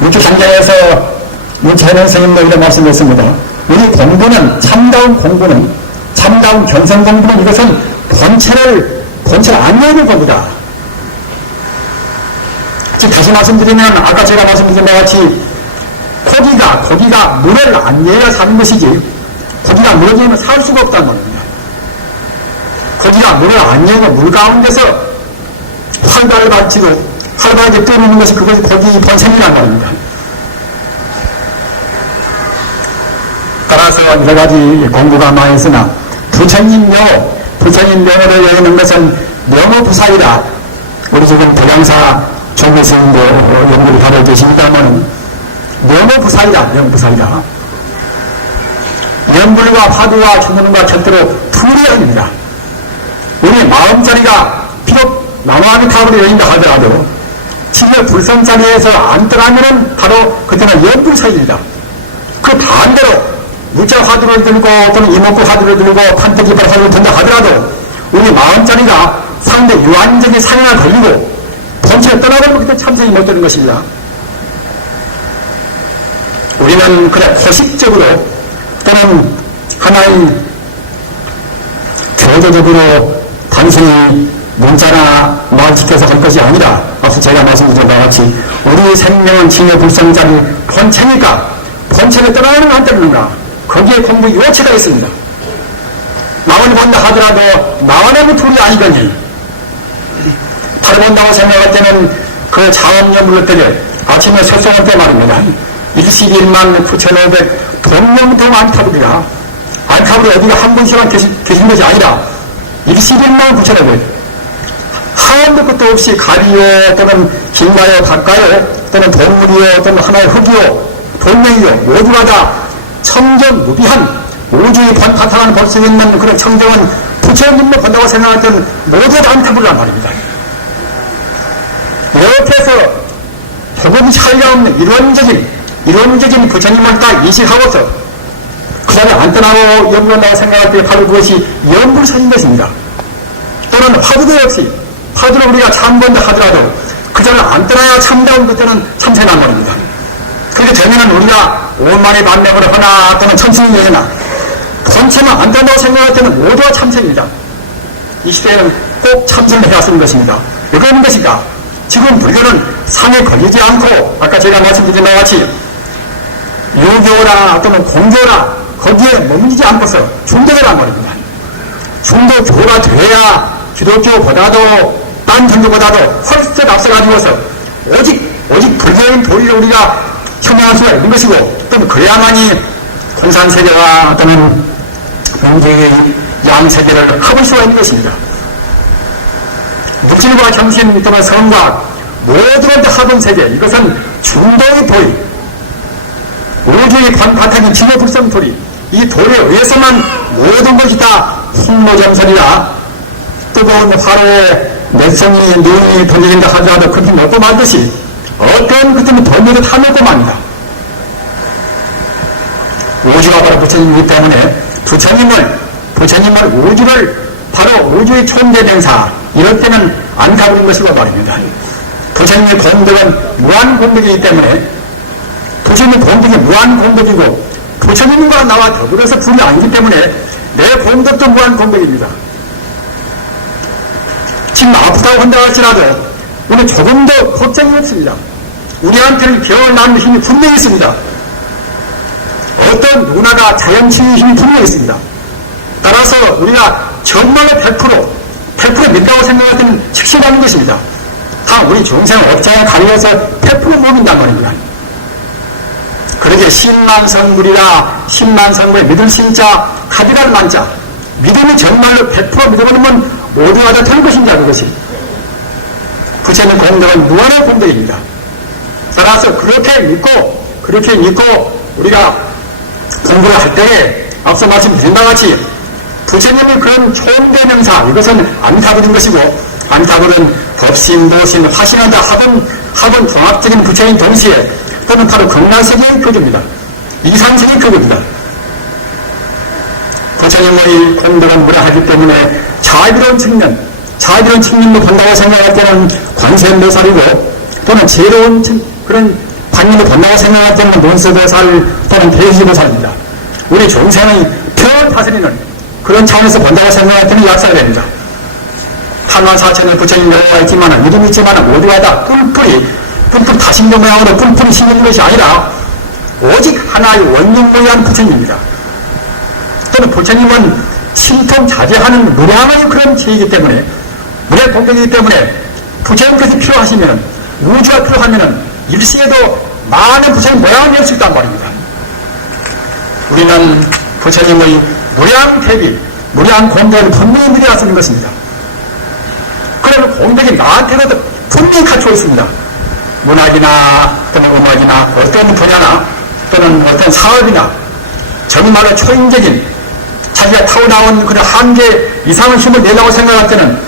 이렇게 경전에서 문채는 스님도 이런 말씀했습니다. 우리 공부는 참다운 견성 공부는 이것은 본체를 안 내는 겁니다. 다시 말씀드리면 아까 제가 말씀드린 것 같이 고기가 물을 안 내야 사는 것이지 고기가 물을 내면 살 수가 없다는 겁니다. 고기가 물을 안 내고 물 가운데서 활발하게 떠오르는 것이 그것이 고기 본생이란 말입니다. 여러 가지 공부가 많이 있으나 부처님 명호를 여기는 것은 명호부사이다. 우리 지금 대강사 종교스님도 연구를 받아 계십니다만 명호부사이다. 명호부사이다. 연불과 화두와 주문과 절대로 둘이 아닙니다. 우리 마음자리가 비록 나무아미타불이 여인다 하더라도 지금 불성자리에서 안 떠나면은 바로 그때는 연불사입니다. 그 반대로 무자 화두를 들고 또는 이목구 화두를 들고 판때기발 화두를 든다 하더라도 우리 마음자리가 상대 유한적인 상해가 걸리고 본체를 떠나버리면 그때 참선이 못 되는 것입니다. 우리는 그래 포식적으로 또는 하나의 교도적으로 단순히 문자나 말 지켜서 할 것이 아니라 앞서 제가 말씀드린 바와 같이 우리 생명은 진의 불성자리 본체니까 본체를 떠나는 안 되는구나. 거기에 공부 요체가 있습니다. 나를 본다 하더라도 나와는 둘이 아니거니 달을 본다고 생각할 때는 그 자원연불을 때려 아침에 소송할 때 말입니다. 21만 9,500 동명동 안타불이라 안타불이 어디가 한 분씩만 계신 것이 아니라 21만 9,500 하원도 끝도 없이 가리요 또는 긴가요 가까요 또는 동물이요 또는 하나의 흙이요 동명이요 모두가 다 청정무비한 우주의 번파탕을 볼 수 있는 그런 청정은 부처님을 본다고 생각할 때는 모두 다 안타불이란 말입니다. 옆에서 조금 차이가 없는 이론적인 부처님을 딱 인식하고서 그 자리에 안 떠나고 연구한다고 생각할 때 바로 그것이 연불선인 것입니다. 또는 화두도 역시 화두를 우리가 참본다 하더라도 그 자리에 안 떠나야 참다운 그때는 참새란 말입니다. 그렇게 되면은 우리가 오만의 반맥을 하나 또는 천승이 되나 본체만 안 된다고 생각할 때는 모두가 참선입니다. 이 시대에는 꼭 참선을 해야 쓰는 것입니다. 왜 그러는 것인가? 지금 불교는 상에 걸리지 않고 아까 제가 말씀드린 바와 같이 유교나 또는 공교나 거기에 머물지 않고서 중도교란 말입니다. 중도교가 돼야 기독교보다도 딴 종교보다도 훨씬 앞서가지고서 오직 불교인 도리를 우리가 현명할 수가 있는 것이고 또는 그래야만이 공산세계와 또는 문제의 양세계를 합을 수가 있는 것입니다. 물질과 정신 또는 성과 모두를 다 합은 세계 이것은 중도의 도리 우주의 바탕이 지혜불성 도리 이 도리에 의해서만 모든 것이 다 풍로정설이라 뜨거운 화로에 넷성이 눈이 돌린다 하더라도 그렇게 먹고 말듯이 어떤 그때는 돌리를 다 먹고 맙니다. 우주가 바로 부처님이기 때문에 부처님을 우주를 바로 우주의 총대명사 이럴 때는 안 가버린 것이고 말입니다. 부처님의 공덕은 무한 공덕이기 때문에 부처님의 공덕이 무한 공덕이고 부처님과 나와 더불어서 분이 아니기 때문에 내 공덕도 무한 공덕입니다. 지금 아프다고 한다고 할지라도 우리 조금 더 걱정이 없습니다. 우리한테는 겨울 나는 힘이 분명히 있습니다. 어떤 누나가 자연치유의 힘이 분명히 있습니다. 따라서 우리가 정말로 100% 믿다고 생각할 때는 즉시하는 것입니다. 우리 중생은 업장에 가려서 100% 못 믿단 말입니다. 그러게 10만 성불이라 10만 성불에 믿을 신자 가비랄 만자 믿음이 정말로 100% 믿어버리면 모두가 다 될 것입니다. 그것이 부처님 공덕은 무한한 공덕입니다. 따라서 그렇게 믿고 우리가 공부를 할 때에 앞서 말씀드린 바와 같이 부처님의 그런 총대명사 이것은 안타불인 것이고 안타불은 법신, 도신, 화신한다 합은 종합적인 부처인 동시에 또는 바로 극락세계의 교주입니다. 이상세계의 교주입니다. 부처님의 공덕은 무량하기 때문에 자비로운 측면도 본다고 생각할 때는 관세음보살이고 또는 지혜로운 그런 관념을 본다고 생각할 때는 논세보살 또는 대지보살입니다. 우리 중생의 별 다스리는 그런 차원에서 본다고 생각할 때는 약사가 됩니다. 84,000의 부처님 명호가 있지만 이름이 있지만 모두가 다 뿔뿔이 다신교 모양으로 뿔뿔이 심는 것이 아니라 오직 하나의 원흉무이한 부처님입니다. 또는 부처님은 신통자제하는 무량의 그런 지혜이기 때문에 무량 공덕이기 때문에 부처님께서 필요하시면 우주가 필요하면 일시에도 많은 부처님 모양을 낼 수 있단 말입니다. 우리는 부처님의 무량 대비, 무량 공덕을 분명히 누려왔는 것입니다. 그런 공덕이 나한테도 분명히 갖추어 있습니다. 문학이나 또는 음악이나 어떤 분야나 또는 어떤 사업이나 정말로 초인적인 자기가 타고나온 그런 한계 이상의 힘을 내라고 생각할 때는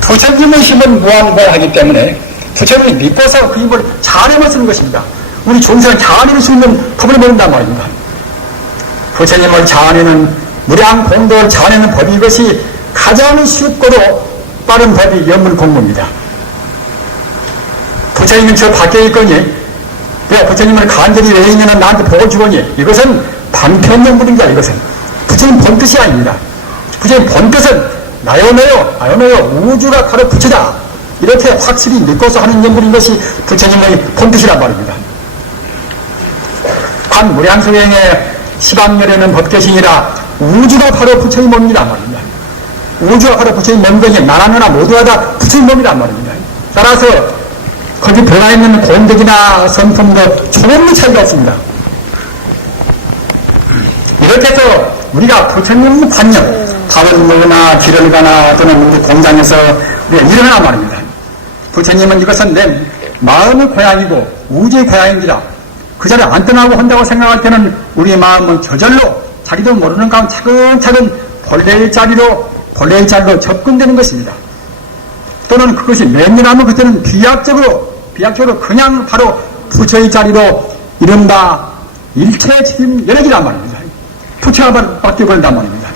부처님의 힘은 무한무하기 때문에 부처님을 믿고서 그 힘을 자아내어 쓰는 것입니다. 우리 중생은 자아낼 수 있는 법을 모른단 말입니다. 부처님을 자아내는 무량 공덕을 자아내는 법이 이것이 가장 쉽고도 빠른 법이 연물공부입니다. 부처님은 저 밖에 있거니 내가 부처님을 간절히 외인이는 나한테 복을 주거니 이것은 반편연물입니다. 이것은 부처님 본뜻이 아닙니다. 부처님 본뜻은 나요 우주가 바로 부처다 이렇게 확실히 믿고서 하는 연물인 것이 부처님의 본뜻이란 말입니다. 관무량소행의 시방열에는 법계신이라 우주가 바로 부처님 몸이란 말입니다. 우주가 바로 부처님 몸이니 나라누나 모두가 다 부처님 몸이란 말입니다. 따라서 거기 들어가 있는 공덕이나 성품도 조금의 차이가 없습니다. 이렇게 해서 우리가 부처님 관념, 밥을 먹거나 길을 가나 또는 우리 공장에서 우리가 일어나 말입니다. 부처님은 이것은 내 마음의 고향이고 우주의 고향입니다. 그 자리에 안 떠나고 한다고 생각할 때는 우리의 마음은 저절로 자기도 모르는 가운데 차근차근 본래의 자리로 접근되는 것입니다. 또는 그것이 맨일하면 그때는 비약적으로 그냥 바로 부처의 자리로 이른바 일체 책임 연역이란 말입니다. 부처가 바뀌어버린단 말입니다.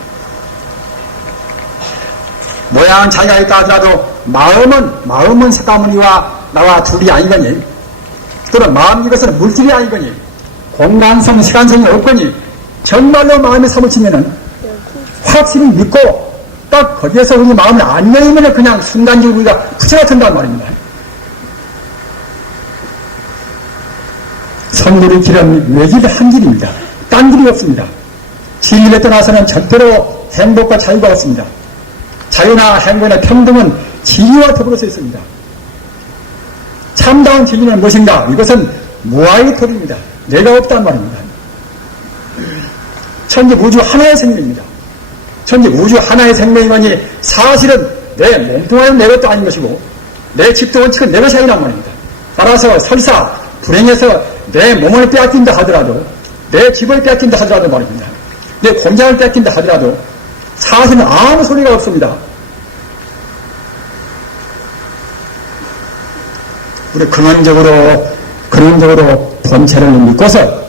모양은 자기가 있다 하더라도 마음은 새가무니와 나와 둘이 아니거니 또는 마음 이것은 물질이 아니거니 공간성 시간성이 없거니 정말로 마음에 사무치면은 확실히 믿고 딱 거기에서 우리 마음을 안 열면 그냥 순간적으로 우리가 부처가 된단 말입니다. 성불의 길은 외길 한 길입니다. 딴 길이 없습니다. 진리를 떠나서는 절대로 행복과 자유가 없습니다. 자유나 행복이나 평등은 진리와 더불어서 있습니다. 참다운 진리는 무엇인가? 이것은 무아의 도리입니다. 내가 없단 말입니다. 천지 우주 하나의 생명입니다. 천지 우주 하나의 생명이니 사실은 내 몸뚱아리는 내 것도 아닌 것이고 내 집도 원칙은 내 것이 아니란 말입니다. 따라서 설사 불행해서 내 몸을 빼앗긴다 하더라도 내 집을 빼앗긴다 하더라도 말입니다. 내 공장을 빼앗긴다 하더라도 사실은 아무 소리가 없습니다. 우리 근원적으로 본체를 믿고서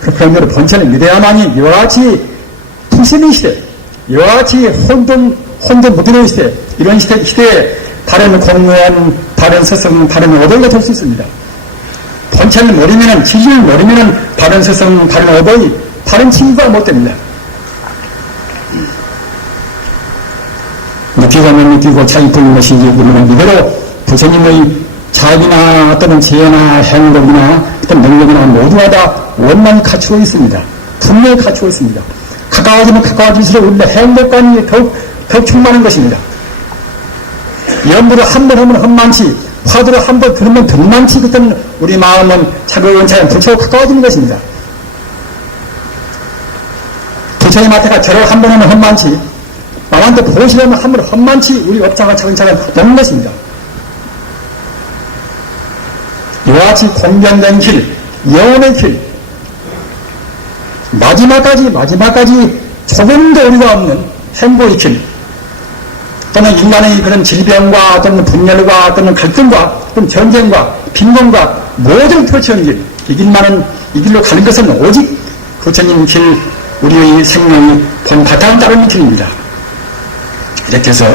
근원적으로 본체를 믿어야만이 이와 같이 투신의 시대, 이와 같이 혼돈 무드의 시대, 이런 시대에 바른 공무원, 바른 스승, 바른 어도가 될 수 있습니다. 본체를 모르면은, 진리를 모르면은 바른 스승, 바른 어도의 바른 친구가 못 됩니다. 느끼고는 느끼고 자기 부는 것이 그러면 이대로 부처님의 자비나 또는 지혜나 행복이나 어떤 능력이나 모두가 다 원만히 갖추어 있습니다. 분명히 갖추어 있습니다. 가까워지면 가까워질수록 우리의 행복감이 더욱 충만한 것입니다. 연부를 한 번 하면 험만치, 화두를 한 번 들으면 득만치, 그때는 우리 마음은 차근차근 부처와 가까워지는 것입니다. 부처님한테가 절을 한 번 하면 험만치, 남한테 보시려면 한 번 험만치 우리 업장을 차근차근 넘는 것입니다. 이와 같이 공변된 길, 영원의 길, 마지막까지 조금도 우리가 없는 행복의 길, 또는 인간의 그런 질병과 또는 분열과 또는 갈등과 또는 전쟁과 빈곤과 모든 터치한 길, 이 길로 가는 것은 오직 부처님 길, 우리의 생명이 본 바탕을 따르는 길입니다. 이렇게 해서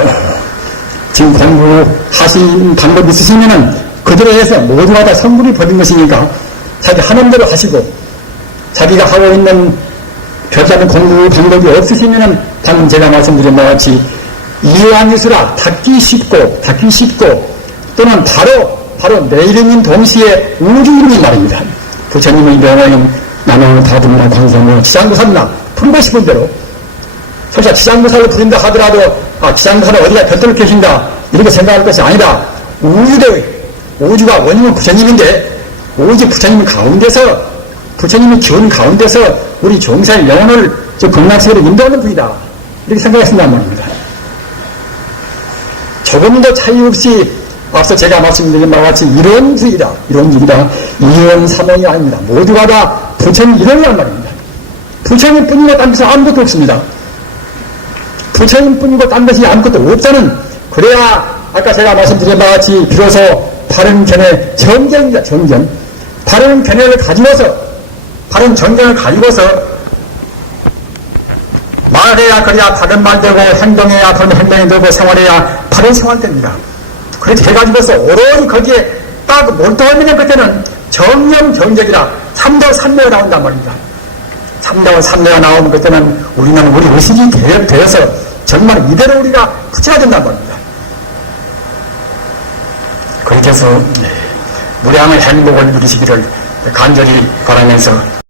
지금 공부하신 방법이 있으시면은 그대로 해서 모두가 다 성불이 벌인 것이니까 자기 하는 대로 하시고, 자기가 하고 있는 별다른 공부 방법이 없으시면은 방금 제가 말씀드린 바와 같이 이왕이수라 닫기 쉽고 또는 바로 내일인 동시에 우주이름이 말입니다. 부처님의 명호인 나는 다분나 광성모 지장구사나 부르고 싶은 대로, 설사 지장구사를 부른다 하더라도 지장구사는 어디가 별도로 계신다 이렇게 생각할 것이 아니라 우주가 원인은 부처님인데 오직 부처님 가운데서 부처님이 기운 가운데서 우리 종사의 영혼을 저 극락세계로 인도하는 분이다. 이렇게 생각했습니다 말입니다. 조금도 차이 없이 앞서 제가 말씀드린 바와 같이 이런 분이다. 이런 분이다. 이원 삼원이 아닙니다. 모두가 다 부처님 이론이란 말입니다. 부처님 뿐이고 딴 것은 아무것도 없습니다. 부처님 뿐이고 딴 것이 아무것도 없다는, 그래야 아까 제가 말씀드린 바와 같이 비로소 바른 견해 정견입니다. 정견. 바른 견해를 가지고서, 바른 정견을 가지고서 말해야 그래야 바른 말 되고, 행동해야 바른 행동이 되고, 생활해야 바른 생활 됩니다. 그렇게 해가지고서 오로지 거기에 딱 몰두하면 그때는 정념 경적이라 삼도 삼매가 나온단 말입니다. 삼도 삼매가 나오면 그때는 우리는 우리 의식이 되어서 정말 이대로 우리가 부처가 된단 말입니다. 그렇게 해서 무량의 행복을 누리시기를 간절히 바라면서